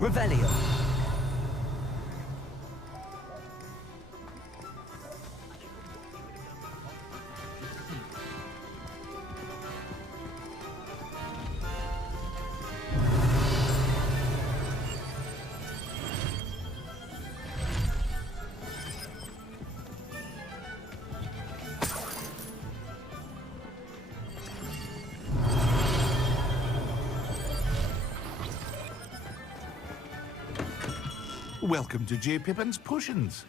Revelio. Welcome to J. Pippin's Potions.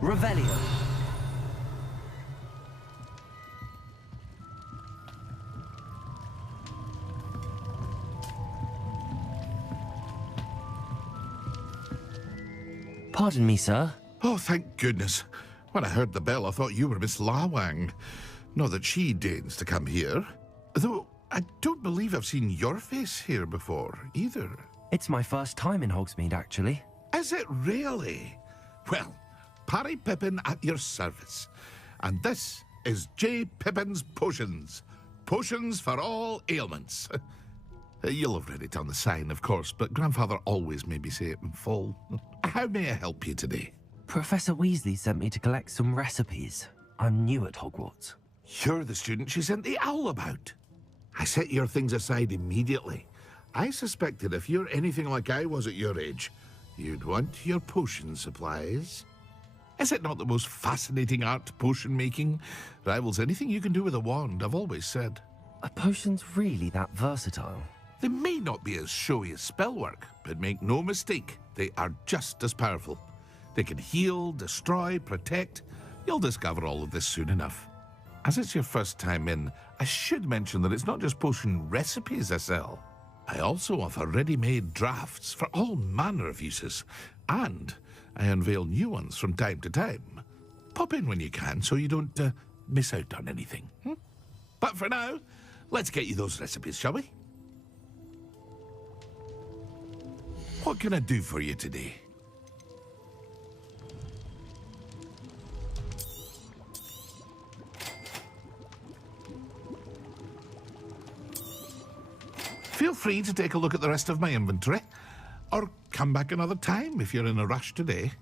Revelio. Pardon me, sir. Oh, thank goodness. When I heard the bell, I thought you were Miss Lawang. Not that she deigns to come here. Though, I don't believe I've seen your face here before, either. It's my first time in Hogsmeade, actually. Is it really? Well, Parry Pippin at your service. And this is J. Pippin's Potions. Potions for all ailments. You'll have read it on the sign, of course, but Grandfather always made me say it in full. How may I help you today? Professor Weasley sent me to collect some recipes. I'm new at Hogwarts. You're the student she sent the owl about. I set your things aside immediately. I suspected if you're anything like I was at your age, you'd want your potion supplies. Is it not the most fascinating art, potion making? Rivals anything you can do with a wand, I've always said. Are potions really that versatile? They may not be as showy as spellwork, but make no mistake, they are just as powerful. They can heal, destroy, protect. You'll discover all of this soon enough. As it's your first time in, I should mention that it's not just potion recipes I sell. I also offer ready-made drafts for all manner of uses, and I unveil new ones from time to time. Pop in when you can so you don't miss out on anything. But for now, let's get you those recipes, shall we? What can I do for you today? Feel free to take a look at the rest of my inventory, or come back another time if you're in a rush today.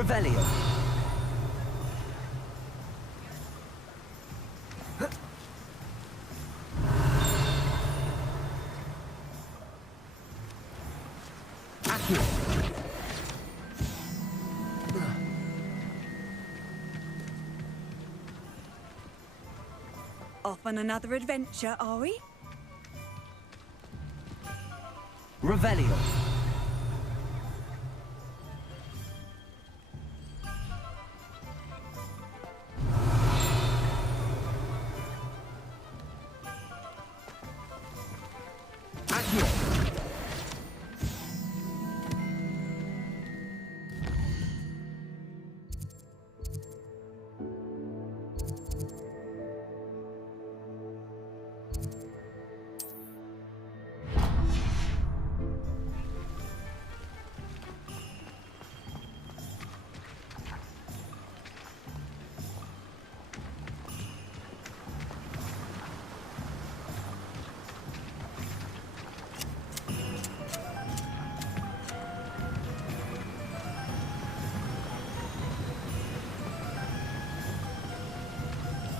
Revelio. Off on another adventure, are we? Revelio.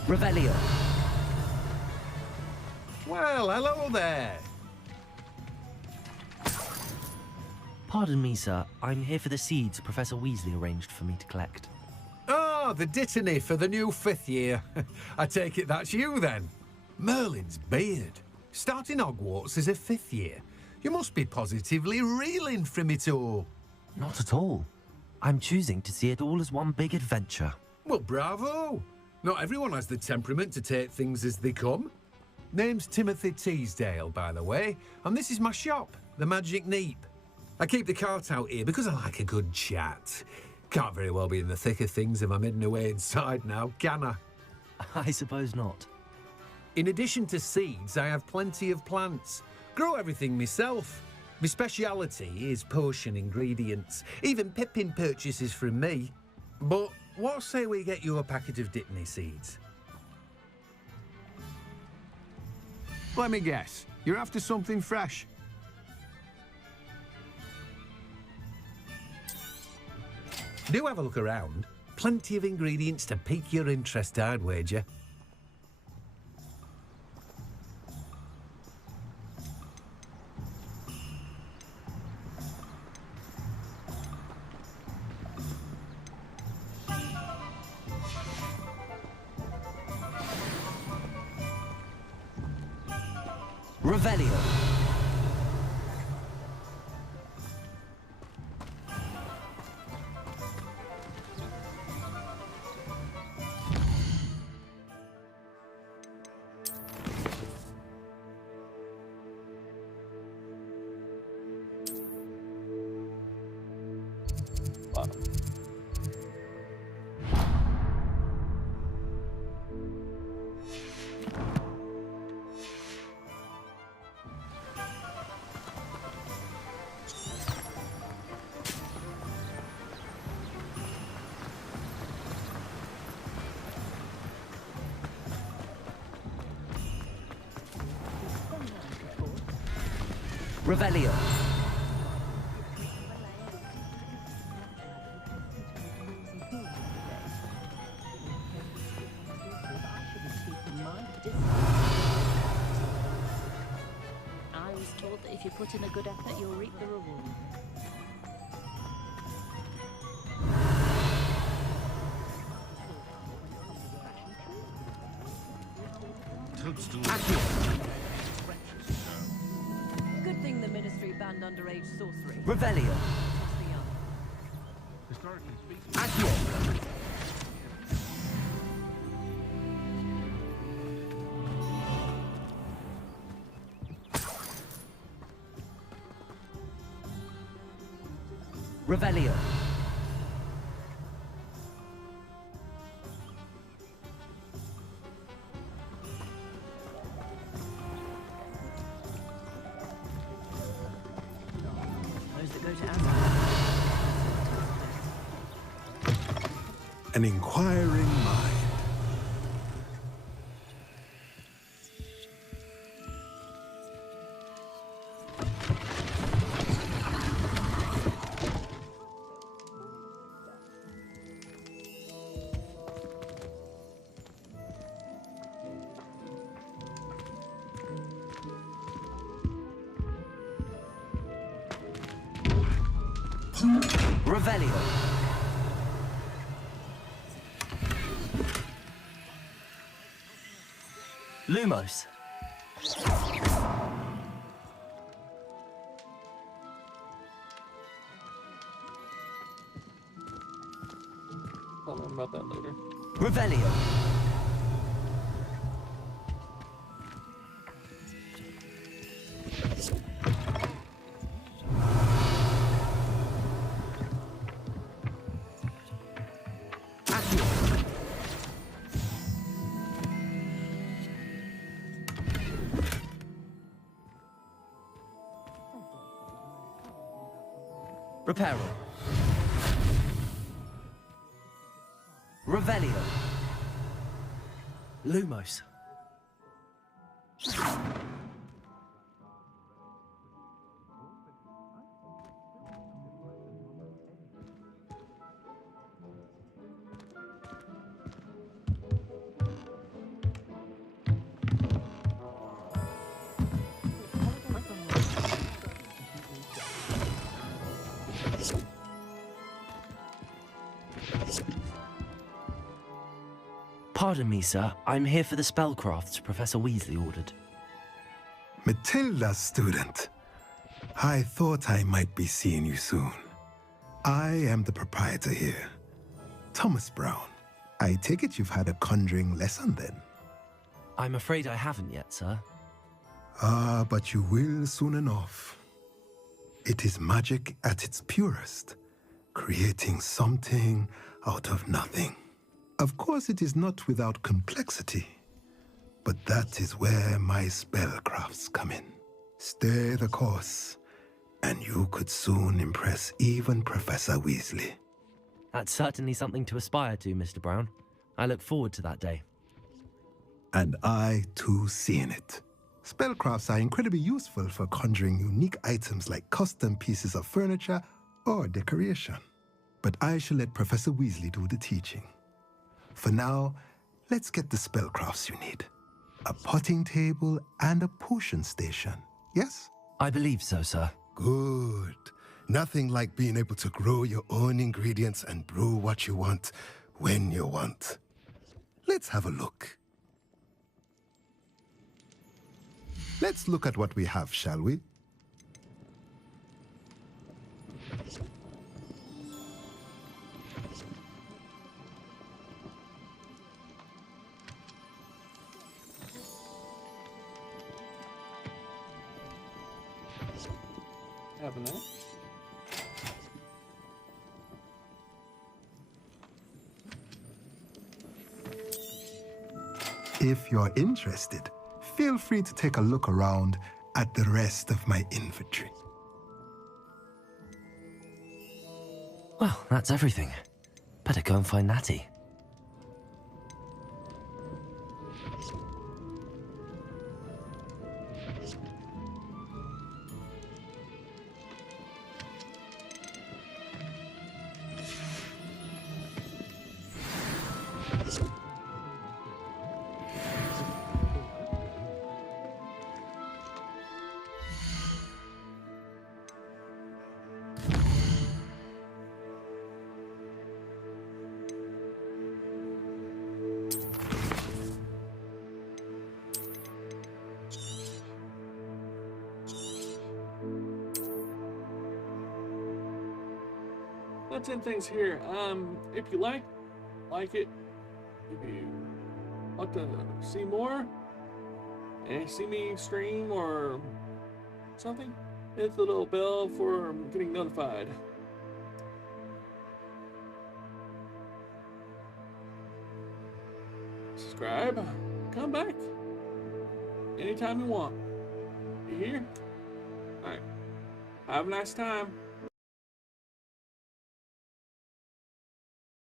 Revelio. Well, hello there. Pardon me, sir. I'm here for the seeds Professor Weasley arranged for me to collect. Oh, the dittany for the new 5th year. I take it that's you, then. Merlin's beard. Starting Hogwarts as a 5th year. You must be positively reeling from it all. Not at all. I'm choosing to see it all as one big adventure. Well, bravo. Not everyone has the temperament to take things as they come. Name's Timothy Teasdale, by the way, and this is my shop, the Magic Neep. I keep the cart out here because I like a good chat. Can't very well be in the thick of things if I'm hidden away inside now, can I? I suppose not. In addition to seeds, I have plenty of plants. Grow everything myself. My speciality is potion ingredients. Even Pippin purchases from me. But what say we get you a packet of dittany seeds? Let me guess. You're after something fresh. Do have a look around. Plenty of ingredients to pique your interest, I'd wager. Revelio. Revelio. I was told that if you put in a good effort, you'll reap the reward. Good thing the Ministry banned underage sorcery. Revelio. Historically speaking. Revelio. Those that go to Azkaban. An inquiring mind. Revelio. Lumos. I'll learn about that later. Revelio. Reparo. Revelio. Lumos. Pardon me, sir. I'm here for the spellcrafts Professor Weasley ordered. Matilda's student. I thought I might be seeing you soon. I am the proprietor here, Thomas Brown. I take it you've had a conjuring lesson then? I'm afraid I haven't yet, sir. Ah, but you will soon enough. It is magic at its purest, creating something out of nothing. Of course, it is not without complexity, but that is where my spellcrafts come in. Stay the course, and you could soon impress even Professor Weasley. That's certainly something to aspire to, Mr. Brown. I look forward to that day. And I, too, seeing it. Spellcrafts are incredibly useful for conjuring unique items like custom pieces of furniture or decoration. But I shall let Professor Weasley do the teaching. For now, let's get the spellcrafts you need. A potting table and a potion station, yes? I believe so, sir. Good. Nothing like being able to grow your own ingredients and brew what you want when you want. Let's have a look. Let's look at what we have, shall we? Having that. If you're interested, feel free to take a look around at the rest of my inventory. Well, that's everything. Better go and find Natty. Let's end things here. If you like it, if you want to see more and see me stream or something, hit the little bell for getting notified. Subscribe, come back anytime you want. You hear? Alright. Have a nice time.